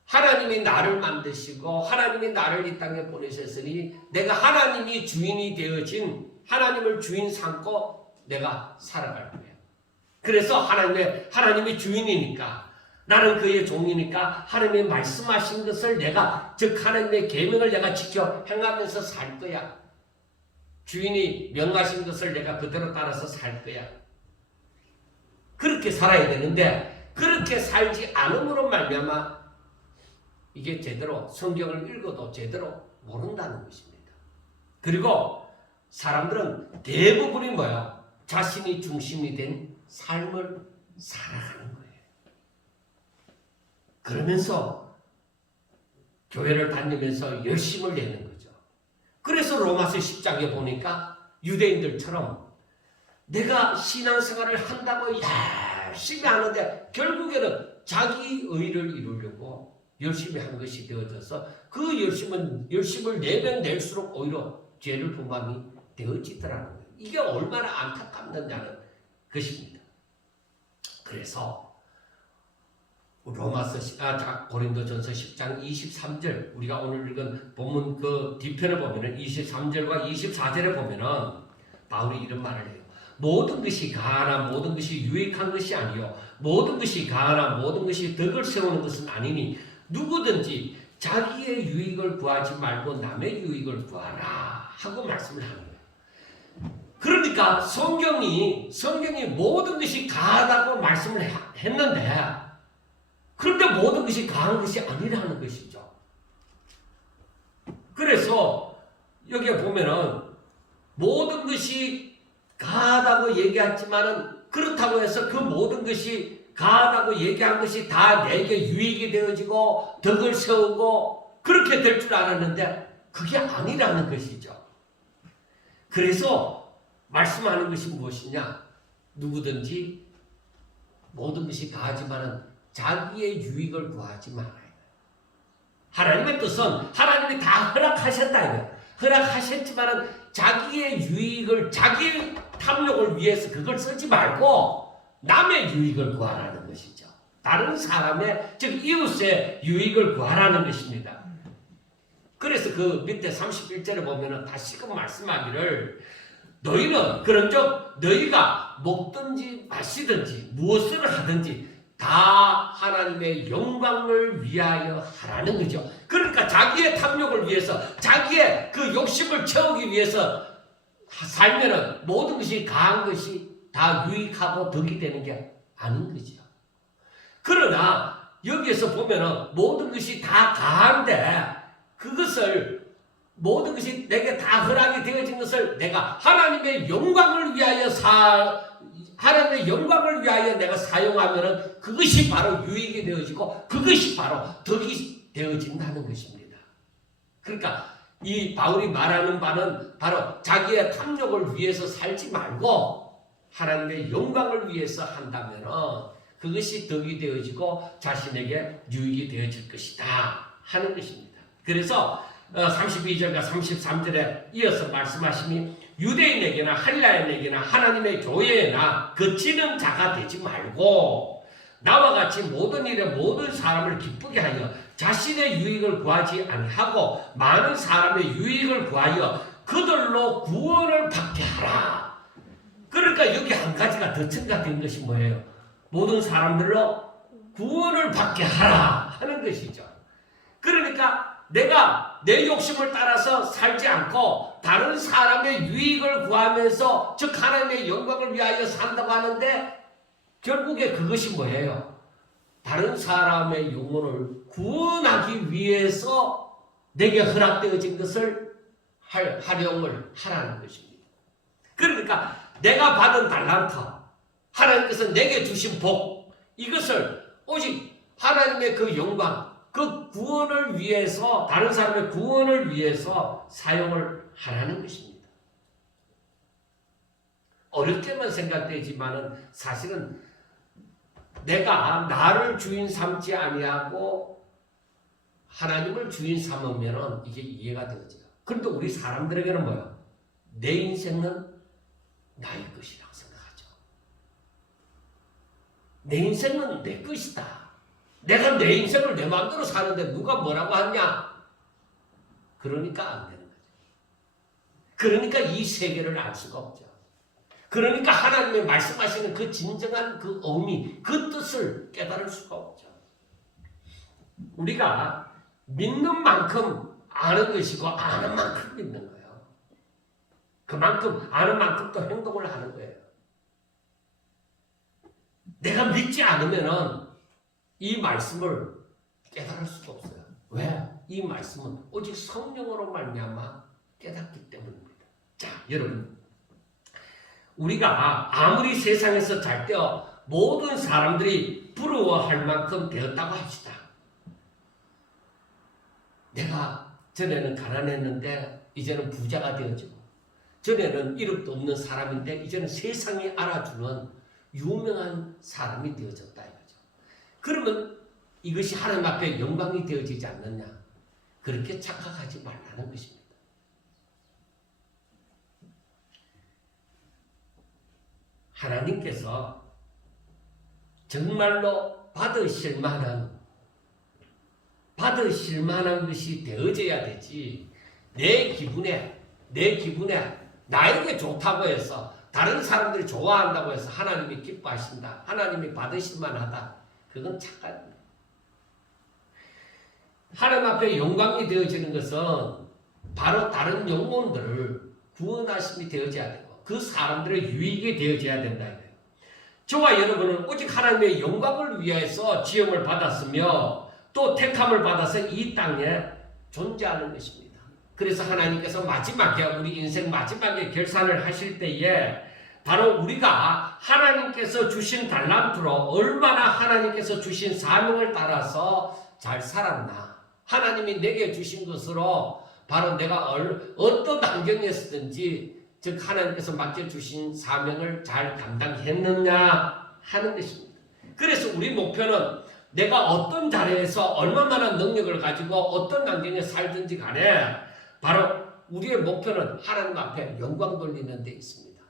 하나님이 나를 만드시고 하나님이 나를 이 땅에 보내셨으니 내가 하나님이 주인이 되어진 하나님을 주인 삼고 내가 살아갈 거예요. 그래서 하나님이 주인이니까 나는 그의 종이니까 하나님이 말씀하신 것을 내가 즉 하나님의 계명을 내가 지켜 행하면서 살 거야. 주인이 명하신 것을 내가 그대로 따라서 살 거야. 그렇게 살아야 되는데 그렇게 살지 않음으로 말미암아 이게 제대로 성경을 읽어도 제대로 모른다는 것입니다. 그리고 사람들은 대부분이 뭐야? 자신이 중심이 된 삶을 살아가는 거예요. 그러면서 교회를 다니면서 열심을 내는 거죠. 그래서 로마서 10장에 보니까 유대인들처럼 내가 신앙생활을 한다고 열심히 하는데 결국에는 자기 의를 이루려고 열심히 한 것이 되어져서 그 열심을 내면 낼수록 오히려 죄를 범함이 되어지더라는 거예요. 이게 얼마나 안타깝느냐는 것입니다. 그래서 고린도전서 10장 23절 우리가 오늘 읽은 본문 그 뒤편을 보면은 23절과 24절에 보면은 바울이 이런 말을 해요. 모든 것이 가하나 모든 것이 유익한 것이 아니요 모든 것이 가하나 모든 것이 덕을 세우는 것은 아니니 누구든지 자기의 유익을 구하지 말고 남의 유익을 구하라 하고 말씀을 하는 거예요. 그러니까 성경이 모든 것이 가하다고 말씀을 했는데 그런데 모든 것이 가한 것이 아니라는 것이죠. 그래서 여기에 보면은 모든 것이 가하다고 얘기했지만은 그렇다고 해서 그 모든 것이 가하다고 얘기한 것이 다 내게 유익이 되어지고 덕을 세우고 그렇게 될 줄 알았는데 그게 아니라는 것이죠. 그래서 말씀하는 것이 무엇이냐? 누구든지 모든 것이 가하지만은 자기의 유익을 구하지 말아야 돼요. 하나님의 뜻은 하나님이 다 허락하셨다 이거예요. 허락하셨지만은 자기의 유익을, 자기의 탐욕을 위해서 그걸 쓰지 말고 남의 유익을 구하라는 것이죠. 다른 사람의, 즉 이웃의 유익을 구하라는 것입니다. 그래서 그 밑에 31절에 보면은 다시금 말씀하기를 너희는 그런즉 너희가 먹든지 마시든지 무엇을 하든지 다 하나님의 영광을 위하여 하라는 거죠. 그러니까 자기의 탐욕을 위해서, 자기의 그 욕심을 채우기 위해서 살면은 모든 것이 가한 것이 다 유익하고 덕이 되는 게 아닌 거죠. 그러나 여기에서 보면은 모든 것이 다 가한데 그것을, 모든 것이 내게 다 허락이 되어진 것을 내가 하나님의 영광을 위하여 하나님의 영광을 위하여 내가 사용하면은 그것이 바로 유익이 되어지고 그것이 바로 덕이 되어진다는 것입니다. 그러니까 이 바울이 말하는 바는 바로 자기의 탐욕을 위해서 살지 말고 하나님의 영광을 위해서 한다면은 그것이 덕이 되어지고 자신에게 유익이 되어질 것이다 하는 것입니다. 그래서 32절과 33절에 이어서 말씀하시니 유대인에게나 할라인에게나 하나님의 교회에나 그치는 자가 되지 말고 나와 같이 모든 일에 모든 사람을 기쁘게 하여 자신의 유익을 구하지 아니하고 많은 사람의 유익을 구하여 그들로 구원을 받게 하라. 그러니까 여기 한 가지가 더 첨가된 것이 뭐예요? 모든 사람들로 구원을 받게 하라 하는 것이죠. 그러니까 내가 내 욕심을 따라서 살지 않고 다른 사람의 유익을 구하면서, 즉 하나님의 영광을 위하여 산다고 하는데 결국에 그것이 뭐예요? 다른 사람의 영혼을 구원하기 위해서 내게 허락되어진 것을 활용을 하라는 것입니다. 그러니까 내가 받은 달란트, 하나님께서 내게 주신 복, 이것을 오직 하나님의 그 영광, 그 구원을 위해서, 다른 사람의 구원을 위해서 사용을 하라는 것입니다. 어렵게만 생각되지만은 사실은 내가 나를 주인 삼지 아니하고 하나님을 주인 삼으면은 이게 이해가 되어져요. 그런데 우리 사람들에게는 뭐야? 내 인생은 나의 것이라고 생각하죠. 내 인생은 내 것이다. 내가 내 인생을 내 마음대로 사는데 누가 뭐라고 하냐? 그러니까 안 되는 거죠. 그러니까 이 세계를 알 수가 없죠. 그러니까 하나님의 말씀하시는 그 진정한 그 의미, 그 뜻을 깨달을 수가 없죠. 우리가 믿는 만큼 아는 것이고 아는 만큼 믿는 거예요. 그만큼 아는 만큼 또 행동을 하는 거예요. 내가 믿지 않으면은 이 말씀을 깨달을 수가 없어요. 왜? 이 말씀은 오직 성령으로 말미암아 깨닫기 때문입니다. 자, 여러분, 우리가 아무리 세상에서 잘 되어 모든 사람들이 부러워할 만큼 되었다고 합시다. 내가 전에는 가난했는데 이제는 부자가 되어지고, 전에는 이름도 없는 사람인데 이제는 세상이 알아주는 유명한 사람이 되어졌다 이거죠. 그러면 이것이 하나님 앞에 영광이 되어지지 않느냐? 그렇게 착각하지 말라는 것입니다. 하나님께서 정말로 받으실 만한 것이 되어져야 되지, 내 기분에 나에게 좋다고 해서, 다른 사람들이 좋아한다고 해서 하나님이 기뻐하신다, 하나님이 받으실 만하다, 그건 착각입니다. 하나님 앞에 영광이 되어지는 것은 바로 다른 영혼들을 구원하심이 되어져야 되고 그 사람들의 유익이 되어져야 된다 이거예요. 저와 여러분은 오직 하나님의 영광을 위해서 지음을 받았으며 또 택함을 받아서 이 땅에 존재하는 것입니다. 그래서 하나님께서 마지막에, 우리 인생 마지막에 결산을 하실 때에 바로 우리가 하나님께서 주신 달란트로 얼마나 하나님께서 주신 사명을 따라서 잘 살았나, 하나님이 내게 주신 것으로 바로 내가 어떤 환경에서든지, 즉 하나님께서 맡겨주신 사명을 잘 감당했느냐 하는 것입니다. 그래서 우리 목표는 내가 어떤 자리에서 얼마나 능력을 가지고 어떤 환경에 살든지 간에 바로 우리의 목표는 하나님 앞에 영광 돌리는 데 있습니다.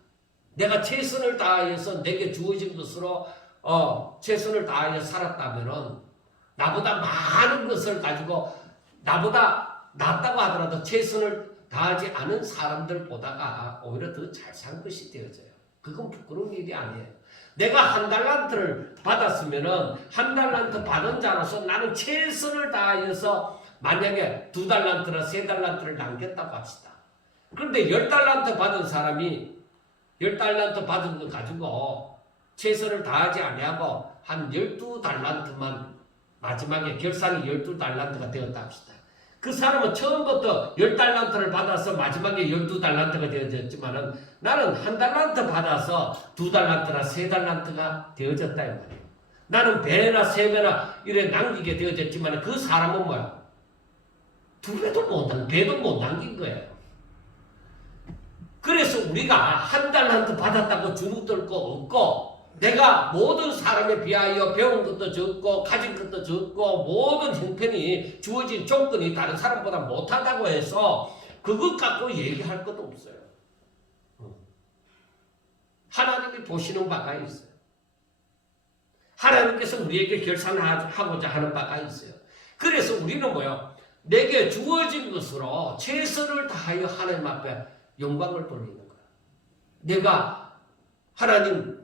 내가 최선을 다해서 내게 주어진 것으로 최선을 다하여 살았다면은 나보다 많은 것을 가지고 나보다 낫다고 하더라도 최선을 다하지 않은 사람들보다가 오히려 더 잘 산 것이 되어져요. 그건 부끄러운 일이 아니에요. 내가 한 달란트를 받았으면은 한 달란트 받은 자로서 나는 최선을 다하여서 만약에 2달란트나 3달란트를 남겼다고 합시다. 그런데 10달란트 받은 사람이 10달란트 받은 거 가지고 최선을 다하지 아니하고 한 12달란트만 마지막에 결산이 12달란트가 되었다 합시다. 그 사람은 처음부터 10달란트를 받아서 마지막에 12달란트가 되어졌지만은 나는 한 달란트 받아서 2달란트나 3달란트가 되어졌다 이 말이에요. 나는 배나 3배나 이래 남기게 되어졌지만 그 사람은 뭐야? 2배도 못 남긴, 배도 못 남긴 거예요. 그래서 우리가 한 달란트 받았다고 주눅들 거 없고 내가 모든 사람에 비하여 배운 것도 적고 가진 것도 적고 모든 형편이 주어진 조건이 다른 사람보다 못하다고 해서 그것 갖고 얘기할 것도 없어요. 하나님이 보시는 바가 있어요. 하나님께서 우리에게 결산하고자 하는 바가 있어요. 그래서 우리는 뭐요? 내게 주어진 것으로 최선을 다하여 하나님 앞에 영광을 돌리는 거야. 내가 하나님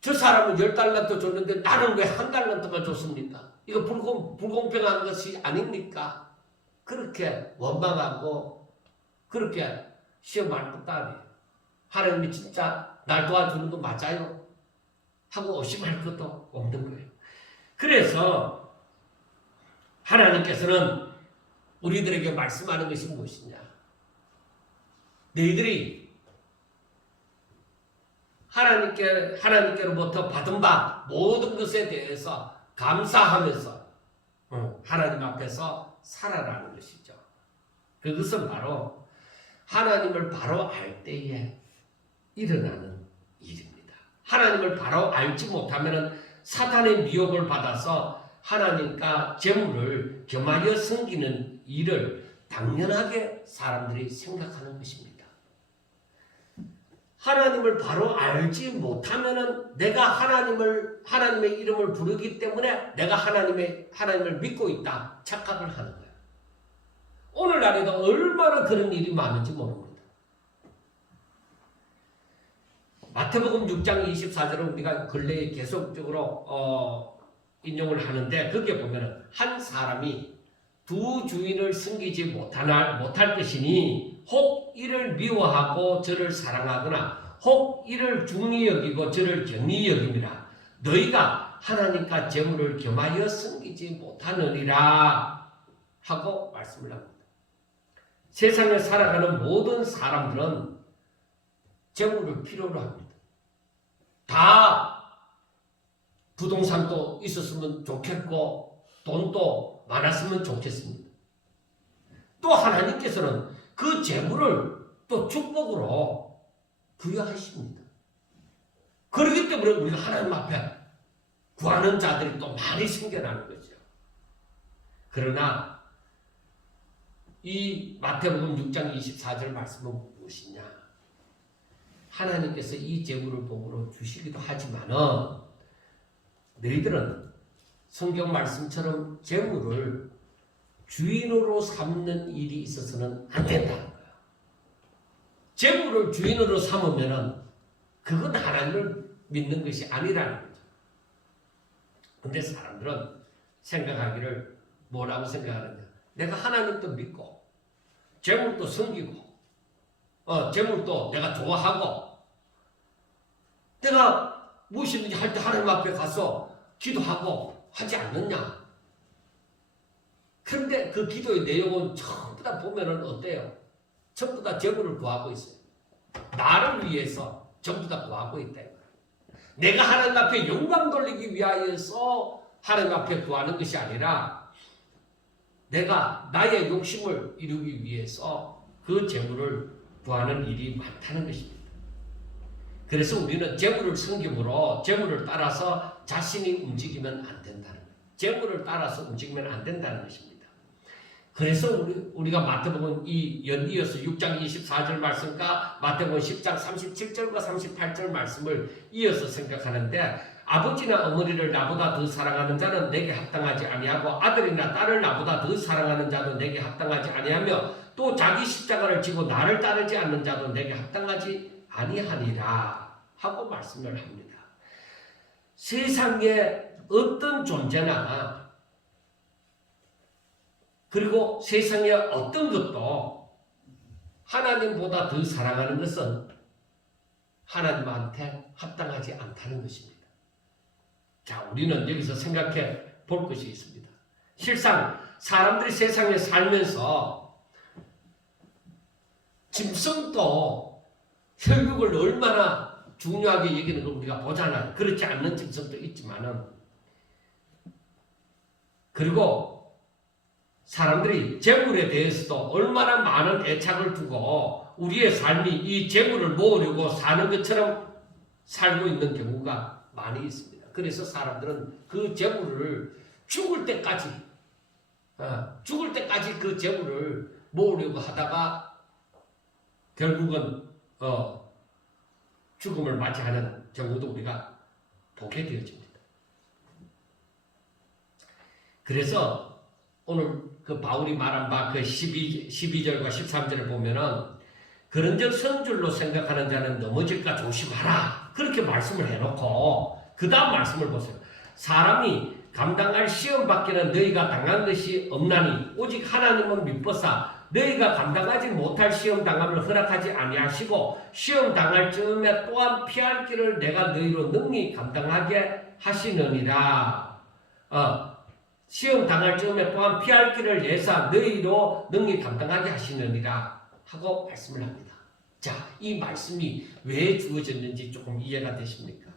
저 사람은 10달란트 줬는데 나는 왜 한 달란트만 줬습니까? 이거 불공평한 것이 아닙니까? 그렇게 원망하고 그렇게 시험할 것도 아니에요. 하나님이 진짜 날 도와주는 거 맞아요? 하고 의심할 것도 없는 거예요. 그래서 하나님께서는 우리들에게 말씀하는 것이 무엇이냐? 너희들이 하나님께로부터 받은 바 모든 것에 대해서 감사하면서 하나님 앞에서 살아라는 것이죠. 그것은 바로 하나님을 바로 알 때에 일어나는 일입니다. 하나님을 바로 알지 못하면 사탄의 미혹을 받아서 하나님과 재물을 겸하여 섬기는 일을 당연하게 사람들이 생각하는 것입니다. 하나님을 바로 알지 못하면은 내가 하나님의 이름을 부르기 때문에 내가 하나님을 믿고 있다 착각을 하는 거예요. 오늘날에도 얼마나 그런 일이 많은지 모릅니다. 마태복음 6장 24절을 우리가 근래에 계속적으로 인용을 하는데 거기에 보면은 한 사람이 두 주인을 섬기지 못할 것이니 혹 이를 미워하고 저를 사랑하거나 혹 이를 중히 여기고 저를 경히 여김이라. 너희가 하나님과 재물을 겸하여 섬기지 못하느니라 하고 말씀을 합니다. 세상에 살아가는 모든 사람들은 재물을 필요로 합니다. 다 부동산도 있었으면 좋겠고 돈도 많았으면 좋겠습니다. 또 하나님께서는 그 재물을 또 축복으로 부여하십니다. 그렇기 때문에 우리가 하나님 앞에 구하는 자들이 또 많이 생겨나는 거죠. 그러나 이 마태복음 6장 24절 말씀은 무엇이냐? 하나님께서 이 재물을 복으로 주시기도 하지만은 너희들은 성경 말씀처럼 재물을 주인으로 삼는 일이 있어서는 안 된다는 거야. 재물을 주인으로 삼으면은 그건 하나님을 믿는 것이 아니라는 거죠. 근데 사람들은 생각하기를 뭐라고 생각하느냐? 내가 하나님도 믿고 재물도 섬기고 재물도 내가 좋아하고 내가 무엇이든지 할 때 하나님 앞에 가서 기도하고 하지 않느냐? 그런데 그 기도의 내용은 전부 다 보면은 어때요? 전부 다 재물을 구하고 있어요. 나를 위해서 전부 다 구하고 있다. 내가 하나님 앞에 영광 돌리기 위하여서 하나님 앞에 구하는 것이 아니라 내가 나의 욕심을 이루기 위해서 그 재물을 구하는 일이 많다는 것입니다. 그래서 우리는 재물을 섬김으로 재물을 따라서 자신이 움직이면 안 된다는 거예요. 재물을 따라서 움직이면 안 된다는 것입니다. 그래서 우리가 마태복음 이 연이어서 6장 24절 말씀과 마태복음 10장 37절과 38절 말씀을 이어서 생각하는데, 아버지나 어머니를 나보다 더 사랑하는 자는 내게 합당하지 아니하고 아들이나 딸을 나보다 더 사랑하는 자도 내게 합당하지 아니하며 또 자기 십자가를 지고 나를 따르지 않는 자도 내게 합당하지 아니하니라 하고 말씀을 합니다. 세상에 어떤 존재나 그리고 세상의 어떤 것도 하나님보다 더 사랑하는 것은 하나님한테 합당하지 않다는 것입니다. 자, 우리는 여기서 생각해 볼 것이 있습니다. 실상 사람들이 세상에 살면서 짐승도 혈육을 얼마나 중요하게 여기는 걸 우리가 보잖아요. 그렇지 않는 짐승도 있지만은, 그리고 사람들이 재물에 대해서도 얼마나 많은 애착을 두고 우리의 삶이 이 재물을 모으려고 사는 것처럼 살고 있는 경우가 많이 있습니다. 그래서 사람들은 그 재물을 죽을 때까지 그 재물을 모으려고 하다가 결국은 죽음을 맞이하는 경우도 우리가 보게 되어집니다. 그래서 오늘 그 바울이 말한 바 그 12절과 13절을 보면은, 그런즉 선줄로 생각하는 자는 넘어질까 조심하라, 그렇게 말씀을 해놓고 그 다음 말씀을 보세요. 사람이 감당할 시험 밖에는 너희가 당한 것이 없나니 오직 하나님은 미쁘사 너희가 감당하지 못할 시험 당함을 허락하지 아니하시고 시험 당할 즈음에 또한 피할 길을 내가 너희로 능히 감당하게 하시느니라. 시험 당할 즈음에 또한 피할 길을 내사 너희로 능히 감당하게 하시느니라 하고 말씀을 합니다. 자, 이 말씀이 왜 주어졌는지 조금 이해가 되십니까?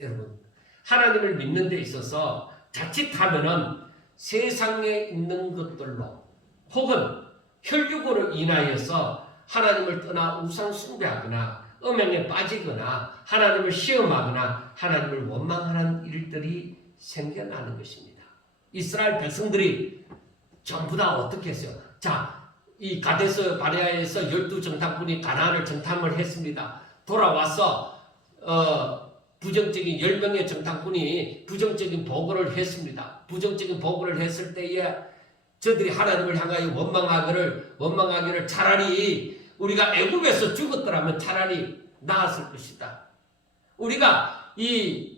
여러분, 하나님을 믿는 데 있어서 자칫하면은 세상에 있는 것들로 혹은 혈육으로 인하여서 하나님을 떠나 우상 숭배하거나 음행에 빠지거나 하나님을 시험하거나 하나님을 원망하는 일들이 생겨나는 것입니다. 이스라엘 백성들이 전부 다 어떻게 했어요? 자, 이 가데스 바네아에서 12정탐꾼이 가나안을 정탐을 했습니다. 돌아와서 부정적인 10명의 정탐꾼이 부정적인 보고를 했습니다. 부정적인 보고를 했을 때에 저들이 하나님을 향하여 원망하기를 차라리 우리가 애굽에서 죽었더라면 차라리 나았을 것이다. 우리가 이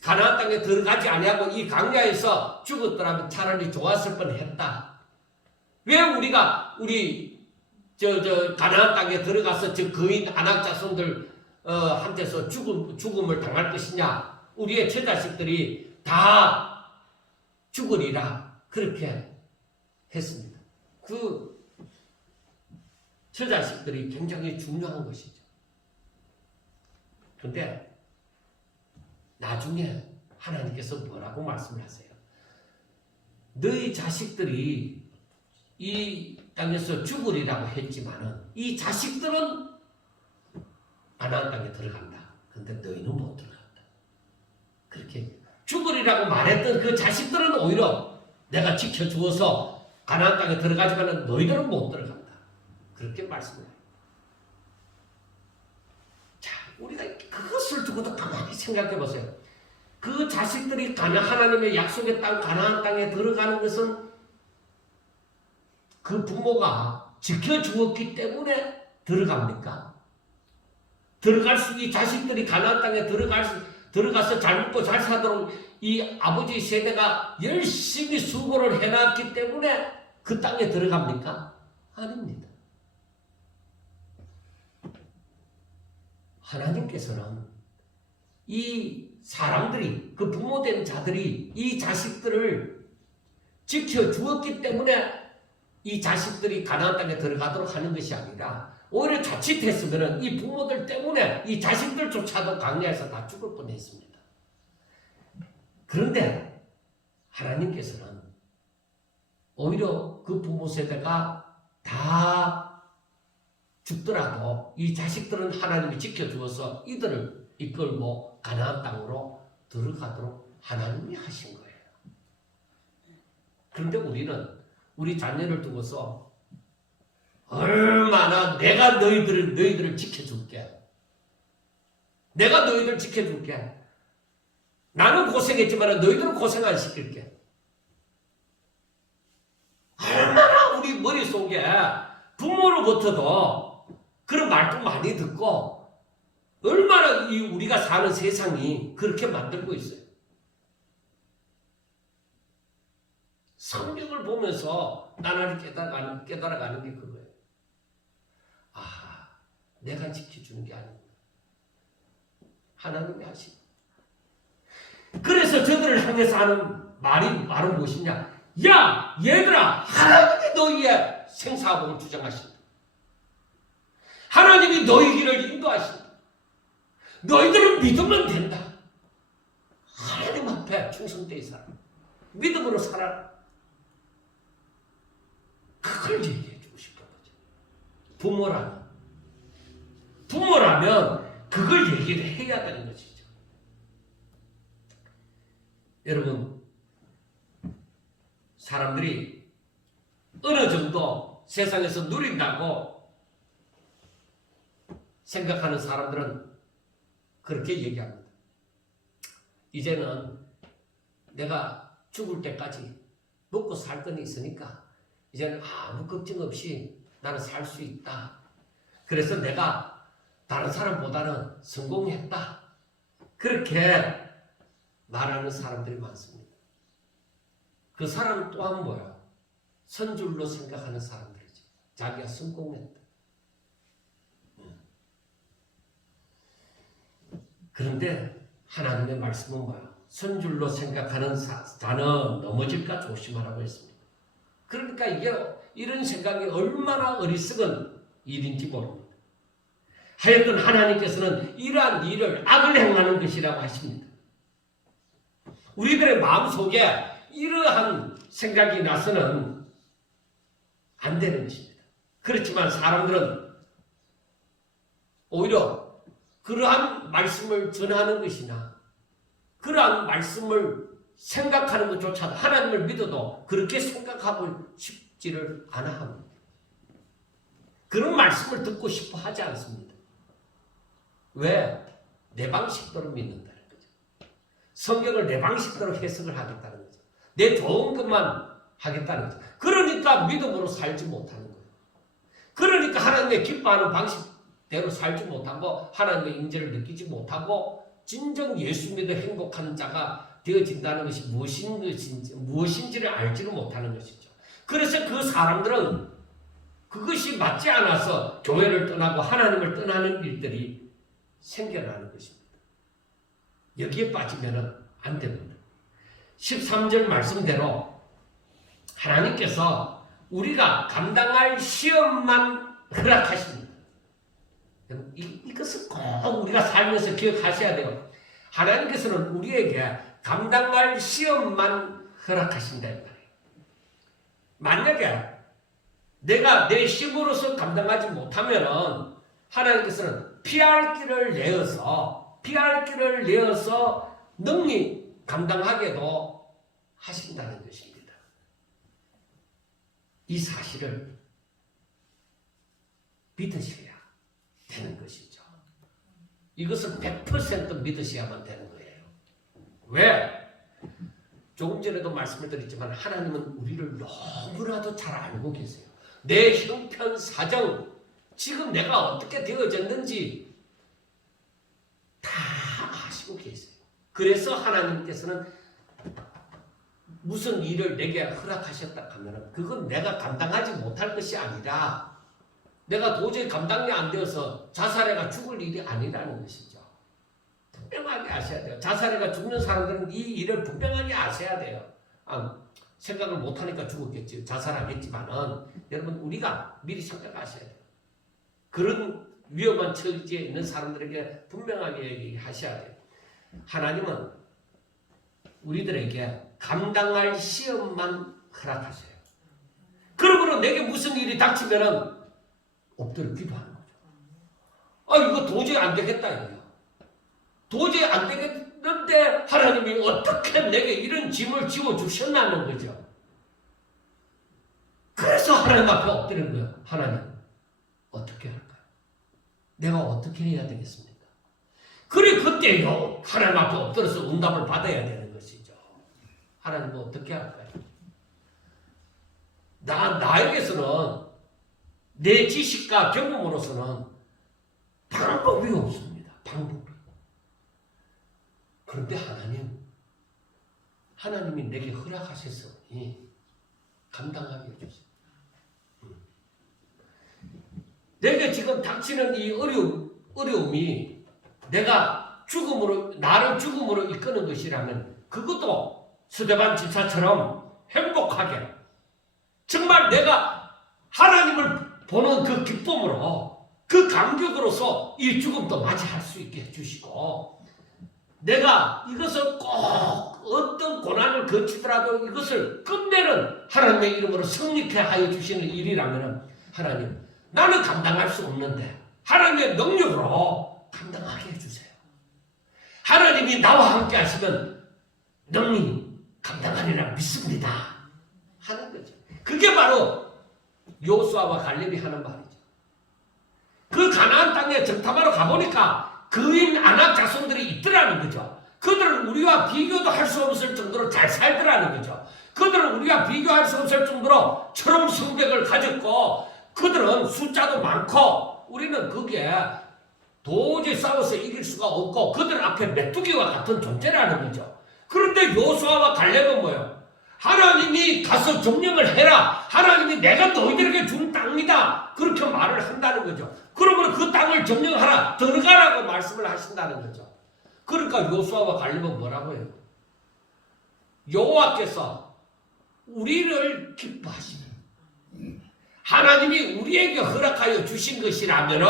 가나안 땅에 들어가지 아니하고 이 광야에서 죽었더라면 차라리 좋았을 뻔했다. 왜 우리가 가나안 땅에 들어가서 저 거인 아낙 자손들 한테서 죽음을 당할 것이냐? 우리의 처자식들이 다 죽으리라 그렇게 했습니다. 그 처자식들이 굉장히 중요한 것이죠. 그런데 나중에 하나님께서 뭐라고 말씀을 하세요? 너희 자식들이 이 땅에서 죽으리라고 했지만은 이 자식들은 가나안 땅에 들어간다. 근데 너희는 못 들어간다. 그렇게 죽으리라고 말했던 그 자식들은 오히려 내가 지켜주어서 가나안 땅에 들어가지만은 너희들은 못 들어간다. 그렇게 말씀해요. 자, 우리가 그것을 두고도 가만히 생각해 보세요. 그 자식들이 하나님의 약속의 땅 가나안 땅에 들어가는 것은 그 부모가 지켜주었기 때문에 들어갑니까? 이 자식들이 가나안 땅에 들어가서 잘 먹고 잘 사도록 이 아버지 세대가 열심히 수고를 해놨기 때문에 그 땅에 들어갑니까? 아닙니다. 하나님께서는 이 사람들이, 그 부모된 자들이 이 자식들을 지켜주었기 때문에 이 자식들이 가나안 땅에 들어가도록 하는 것이 아니라 오히려 자칫했으면 이 부모들 때문에 이 자식들조차도 광야에서 다 죽을 뻔했습니다. 그런데 하나님께서는 오히려 그 부모 세대가 다 죽더라도 이 자식들은 하나님이 지켜주어서 이들을 이끌고 가나안 땅으로 들어가도록 하나님이 하신 거예요. 그런데 우리는 우리 자녀를 두고서 얼마나 내가 너희들을 지켜줄게. 내가 너희들 지켜줄게. 나는 고생했지만 너희들은 고생 안 시킬게. 얼마나 우리 머릿속에 부모로부터도 그런 말도 많이 듣고 얼마나 우리가 사는 세상이 그렇게 만들고 있어요. 성경을 보면서 나날이 깨달아가는 게 그거예요. 아, 내가 지켜주는 게 아니구나. 하나님이 하시고. 그래서 저들을 향해서 하는 말은 무엇이냐? 야, 얘들아, 하나님이 너희의 생사복을 주장하신다. 하나님이 너희 길을 인도하신다. 너희들은 믿으면 된다. 하나님 앞에 충성되어 살아. 믿음으로 살아라. 그걸 얘기해 주고 싶은 거죠. 부모라면 그걸 얘기를 해야 되는 것이죠. 여러분, 사람들이 어느 정도 세상에서 누린다고 생각하는 사람들은 그렇게 얘기합니다. 이제는 내가 죽을 때까지 먹고 살 건 있으니까 이제는 아무 걱정 없이 나는 살 수 있다. 그래서 내가 다른 사람보다는 성공했다. 그렇게 말하는 사람들이 많습니다. 그 사람 또한 뭐야? 선줄로 생각하는 사람들이지. 자기가 성공했다. 그런데 하나님의 말씀은 뭐야? 선줄로 생각하는 자는 넘어질까 조심하라고 했습니다. 그러니까 이런 생각이 얼마나 어리석은 일인지 모릅니다. 하여튼 하나님께서는 이러한 일을 악을 행하는 것이라고 하십니다. 우리들의 마음속에 이러한 생각이 나서는 안 되는 것입니다. 그렇지만 사람들은 오히려 그러한 말씀을 전하는 것이나 그러한 말씀을 생각하는 것조차도 하나님을 믿어도 그렇게 생각하고 싶지를 않아 합니다. 그런 말씀을 듣고 싶어 하지 않습니다. 왜? 내 방식대로 믿는다는 거죠. 성경을 내 방식대로 해석을 하겠다는 거죠. 내 좋은 것만 하겠다는 거죠. 그러니까 믿음으로 살지 못하는 거예요. 그러니까 하나님의 기뻐하는 방식대로 살지 못하고 하나님의 임재를 느끼지 못하고 진정 예수 믿어 행복한 자가 되어진다는 것이 무엇인지를 알지를 못하는 것이죠. 그래서 그 사람들은 그것이 맞지 않아서 교회를 떠나고 하나님을 떠나는 일들이 생겨나는 것입니다. 여기에 빠지면 안 됩니다. 13절 말씀대로 하나님께서 우리가 감당할 시험만 허락하십니다. 이것을 꼭 우리가 살면서 기억하셔야 돼요. 하나님께서는 우리에게 감당할 시험만 허락하신다. 만약에 내가 내 힘으로서 감당하지 못하면 하나님께서는 피할 길을 내어서 능히 감당하게도 하신다는 것입니다. 이 사실을 믿으셔야 되는 것이죠. 이것을 100% 믿으셔야만 되는 거예요. 왜? 조금 전에도 말씀을 드렸지만 하나님은 우리를 너무나도 잘 알고 계세요. 내 형편 사정, 지금 내가 어떻게 되어졌는지 다 아시고 계세요. 그래서 하나님께서는 무슨 일을 내게 허락하셨다 하면 그건 내가 감당하지 못할 것이 아니라 내가 도저히 감당이 안 되어서 자살해가 죽을 일이 아니라는 것이죠. 분명하게 아셔야 돼요. 자살해가 죽는 사람들은 이 일을 분명하게 아셔야 돼요. 생각을 못하니까 죽었겠지. 자살하겠지만은 여러분 우리가 미리 생각하셔야 돼요. 그런 위험한 처지에 있는 사람들에게 분명하게 얘기하셔야 돼요. 하나님은 우리들에게 감당할 시험만 허락하세요. 그러므로 내게 무슨 일이 닥치면은 엎드려 기도하는 거죠. 이거 도저히 안 되겠다 이거야. 도저히 안 되겠는데 하나님이 어떻게 내게 이런 짐을 지워 주셨나는 거죠. 그래서 하나님 앞에 엎드리는 거예요. 하나님 어떻게 할까요? 내가 어떻게 해야 되겠습니까? 그래 그때요 하나님 앞에 엎드려서 응답을 받아야 되는 것이죠. 하나님 어떻게 할까요? 나에게서는 내 지식과 경험으로서는 방법이 없습니다. 방법이. 그런데 하나님이 내게 허락하셨으니 감당하게 해주세요. 내게 지금 닥치는 이 어려움이 나를 죽음으로 이끄는 것이라면 그것도 스데반 집사처럼 행복하게 정말 내가 하나님을 보는 그 기쁨으로 그 감격으로서 이 죽음도 맞이할 수 있게 해주시고 내가 이것을 꼭 어떤 고난을 거치더라도 이것을 끝내는 하나님의 이름으로 승리케 하여 주시는 일이라면 하나님 나는 감당할 수 없는데 하나님의 능력으로 감당하게 해주세요. 하나님이 나와 함께 하시면 능히 감당하리라 믿습니다 하는 거죠. 그게 바로 여호수아와 갈렙이 하는 말이죠. 그 가나안 땅에 정탐하러 가보니까 그인 아낙 자손들이 있더라는 거죠. 그들은 우리와 비교도 할 수 없을 정도로 잘 살더라는 거죠. 그들은 우리가 비교할 수 없을 정도로 철옹 성벽을 가졌고 그들은 숫자도 많고 우리는 거기에 도저히 싸워서 이길 수가 없고 그들 앞에 메뚜기와 같은 존재라는 거죠. 그런데 여호수아와 갈렙은 뭐예요? 하나님이 가서 점령을 해라. 하나님이 내가 너희들에게 준 땅이다. 그렇게 말을 한다는 거죠. 그러면 그 땅을 점령하라. 들어가라고 말씀을 하신다는 거죠. 그러니까 여호수아와 갈렙은 뭐라고 해요? 여호와께서 우리를 기뻐하시는 하나님이 우리에게 허락하여 주신 것이라면은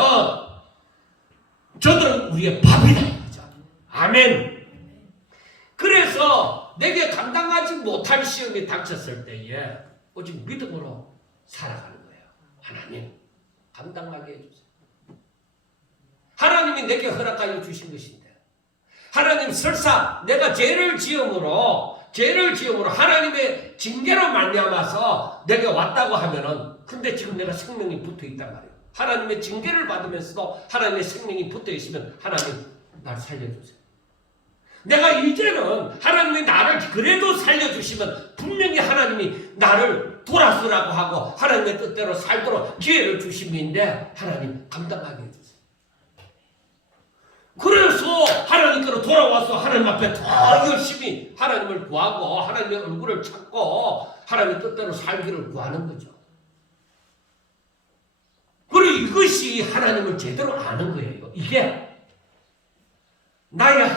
저들은 우리의 밥이다 이거죠. 아멘. 그래서 내게 감당하지 못할 시험이 닥쳤을 때에 오직 믿음으로 살아가는 거예요. 하나님 감당하게 해주세요. 하나님이 내게 허락하여 주신 것인데 하나님 설사 내가 죄를 지음으로 하나님의 징계로 말미암아서 내게 왔다고 하면은 근데 지금 내가 생명이 붙어 있단 말이에요. 하나님의 징계를 받으면서도 하나님의 생명이 붙어 있으면 하나님 날 살려주세요. 내가 이제는 하나님이 나를 그래도 살려주시면 분명히 하나님이 나를 돌아서라고 하고 하나님의 뜻대로 살도록 기회를 주심인데 하나님 감당하게 해주세요. 그래서 하나님께로 돌아와서 하나님 앞에 더 열심히 하나님을 구하고 하나님의 얼굴을 찾고 하나님의 뜻대로 살기를 구하는 거죠. 그리고 이것이 하나님을 제대로 아는 거예요. 이게 나의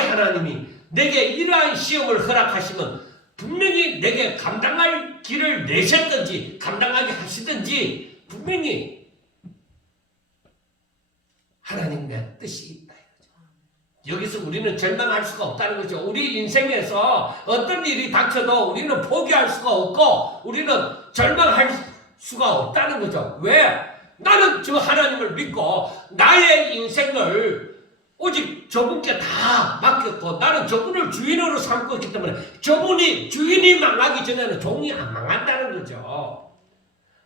하나님이 내게 이러한 시험을 허락하시면 분명히 내게 감당할 길을 내셨든지 감당하게 하시든지 분명히 하나님의 뜻이 있다 이거죠. 여기서 우리는 절망할 수가 없다는 거죠. 우리 인생에서 어떤 일이 닥쳐도 우리는 포기할 수가 없고 우리는 절망할 수가 없다는 거죠. 왜? 나는 저 하나님을 믿고 나의 인생을 오직 저분께 다 맡겼고 나는 저분을 주인으로 삼고 있기 때문에 주인이 망하기 전에는 종이 안 망한다는 거죠.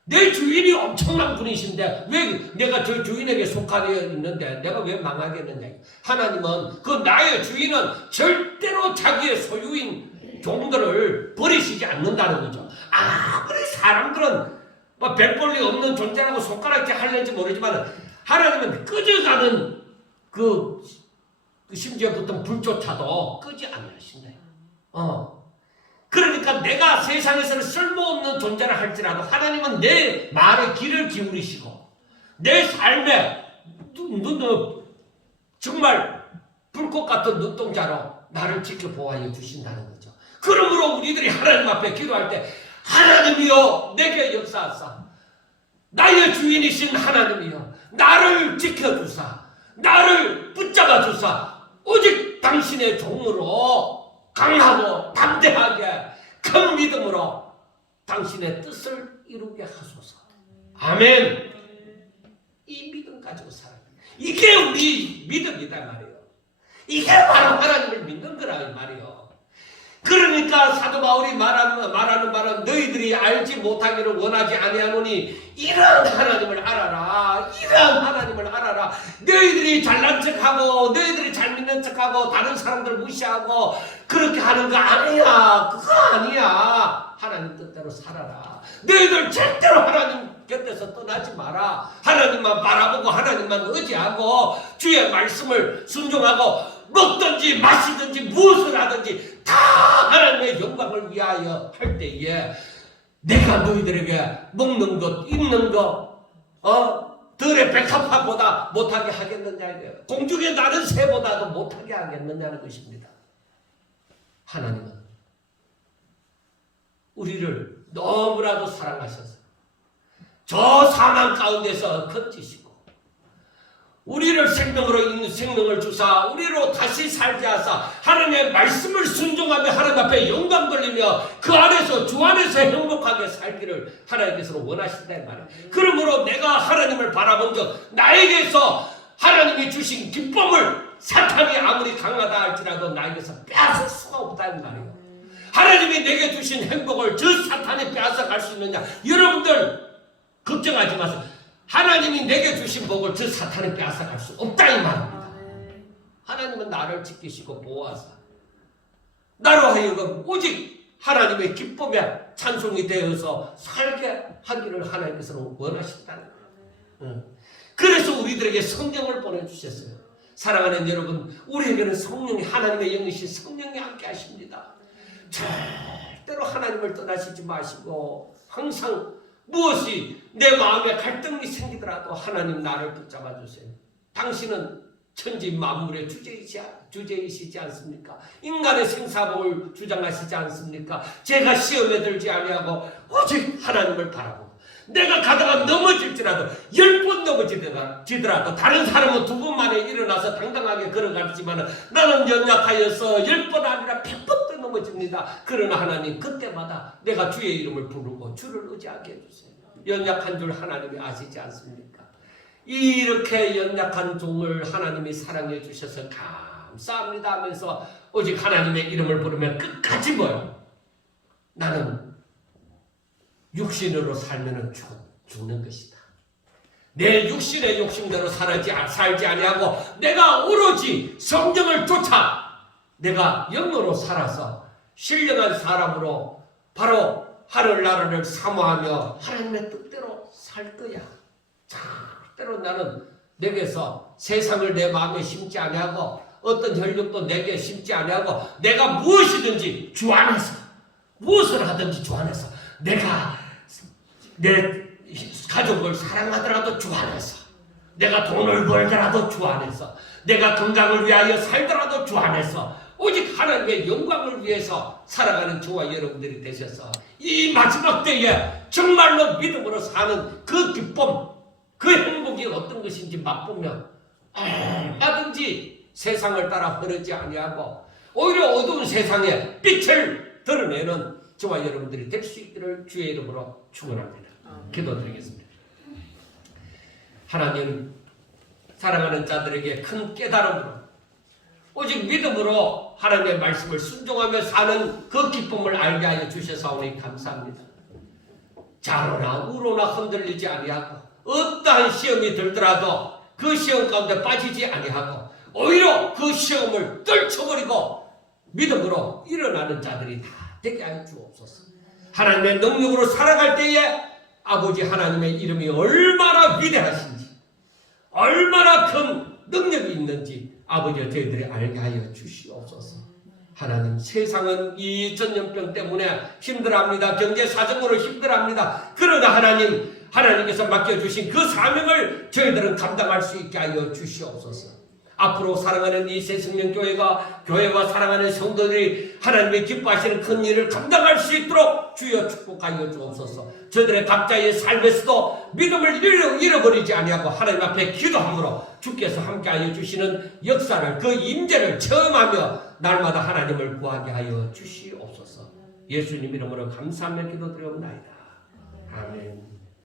내 주인이 엄청난 분이신데 왜 내가 저 주인에게 속하여 있는데 내가 왜 망하겠느냐. 하나님은 그 나의 주인은 절대로 자기의 소유인 종들을 버리시지 않는다는 거죠. 아무리 사람들은 뭐 별볼일 없는 존재라고 손가락질 하려는지 모르지만 하나님은 꺼져가는 그 심지어 붙은 불조차도 끄지 않으신다. 그러니까 내가 세상에서는 쓸모없는 존재를 할지라도 하나님은 내 말에 귀를 기울이시고 내 삶에 정말 불꽃 같은 눈동자로 나를 지켜보아여 주신다는 거죠. 그러므로 우리들이 하나님 앞에 기도할 때 하나님이여 내게 역사하사 나의 주인이신 하나님이여 나를 지켜주사 나를 붙잡아 주사 오직 당신의 종으로 강하고 담대하게 큰 믿음으로 당신의 뜻을 이루게 하소서. 아멘. 이 믿음 가지고 살아요. 이게 우리 믿음이다 말이에요. 이게 바로 하나님을 믿는 거라 말이에요. 그러니까 사도 바울이 말하는 말은 너희들이 알지 못하기를 원하지 아니하노니 이런 하나님을 알아라. 이런 하나님을 알아라. 너희들이 잘난 척하고 너희들이 잘 믿는 척하고 다른 사람들 무시하고 그렇게 하는 거 아니야. 그거 아니야. 하나님 뜻대로 살아라. 너희들 절대로 하나님 곁에서 떠나지 마라. 하나님만 바라보고 하나님만 의지하고 주의 말씀을 순종하고 먹든지 마시든지 무엇을 하든지 다 하나님의 영광을 위하여 할 때에 내가 너희들에게 먹는 것, 입는 것, 들의 백합화보다 못하게 하겠느냐, 공중에 나는 새보다도 못하게 하겠느냐는 것입니다. 하나님은 우리를 너무나도 사랑하셔서 저 사망 가운데서 건지시고 우리를 생명으로 있는 생명을 주사 우리로 다시 살게 하사 하나님의 말씀을 순종하며 하나님 앞에 영광 돌리며 그 안에서 주 안에서 행복하게 살기를 하나님께서 원하신다 말이에요. 그러므로 내가 하나님을 바라본 적 나에게서 하나님이 주신 기쁨을 사탄이 아무리 강하다 할지라도 나에게서 빼앗을 수가 없다는 말이에요. 하나님이 내게 주신 행복을 저 사탄이 빼앗아 갈 수 있느냐? 여러분들 걱정하지 마세요. 하나님이 내게 주신 복을 저 사탄이 빼앗아 갈 수 없다 이 말입니다. 하나님은 나를 지키시고 보호하사 나로 하여금 오직 하나님의 기쁨에 찬송이 되어서 살게 하기를 하나님께서는 원하신다는 거예요. 그래서 우리들에게 성령을 보내주셨어요. 사랑하는 여러분, 우리에게는 성령이 하나님의 영이신 성령이 함께 하십니다. 절대로 하나님을 떠나시지 마시고 항상 무엇이 내 마음에 갈등이 생기더라도 하나님 나를 붙잡아 주세요. 당신은 천지 만물의 주제이시지 않습니까? 인간의 생사복을 주장하시지 않습니까? 제가 시험에 들지 아니하고 오직 하나님을 바라보고 내가 가다가 넘어질지라도 10번 넘어지더라도 다른 사람은 2번 만에 일어나서 당당하게 걸어가지만 나는 연약하여서 10번 아니라 100번도 넘어집니다. 그러나 하나님 그때마다 내가 주의 이름을 부르고 주를 의지하게 해주세요. 연약한 줄 하나님이 아시지 않습니까? 이렇게 연약한 종을 하나님이 사랑해 주셔서 감사합니다 하면서 오직 하나님의 이름을 부르면 끝까지 뭐요? 나는 육신으로 살면 죽는 것이다. 내 육신의 욕심대로 살지 아니하고 내가 오로지 성령을 쫓아 내가 영으로 살아서 신령한 사람으로 바로 하늘나라를 사모하며 하나님의 뜻대로 살 거야. 절대로 나는 내게서 세상을 내 마음에 심지 아니하고 어떤 혈육도 내게 심지 아니하고 내가 무엇이든지 주 안에서 무엇을 하든지 주 안에서 내가 내 가족을 사랑하더라도 주 안에서 내가 돈을 벌더라도 주 안에서 내가 건강을 위하여 살더라도 주 안에서 오직 하나님의 영광을 위해서 살아가는 저와 여러분들이 되셔서 이 마지막 때에 정말로 믿음으로 사는 그 기쁨 그 행복이 어떤 것인지 맛보며 얼마든지 세상을 따라 흐르지 아니하고 오히려 어두운 세상에 빛을 드러내는 저와 여러분들이 될 수 있기를 주의 이름으로 축원합니다. 기도드리겠습니다. 하나님, 사랑하는 자들에게 큰 깨달음으로 오직 믿음으로 하나님의 말씀을 순종하며 사는 그 기쁨을 알게 하여 주셔서오니 감사합니다. 좌로나 우로나 흔들리지 아니하고 어떠한 시험이 들더라도 그 시험 가운데 빠지지 아니하고 오히려 그 시험을 떨쳐버리고 믿음으로 일어나는 자들이 다 되게 하여 주옵소서. 하나님의 능력으로 살아갈 때에 아버지 하나님의 이름이 얼마나 위대하신지 얼마나 큰 능력이 있는지 아버지와 저희들이 알게 하여 주시옵소서. 하나님, 세상은 이 전염병 때문에 힘들어합니다. 경제 사정으로 힘들어합니다. 그러나 하나님께서 맡겨주신 그 사명을 저희들은 감당할 수 있게 하여 주시옵소서. 앞으로 사랑하는 이 새생명교회가 교회와 사랑하는 성도들이 하나님의 기뻐하시는 큰 일을 감당할 수 있도록 주여 축복하여 주옵소서. 저들의 각자의 삶에서도 믿음을 잃어버리지 아니하고 하나님 앞에 기도함으로 주께서 함께하여 주시는 역사를 그 임재를 체험하며 날마다 하나님을 구하게 하여 주시옵소서. 예수님 이름으로 감사하며 기도드리옵나이다. 아멘.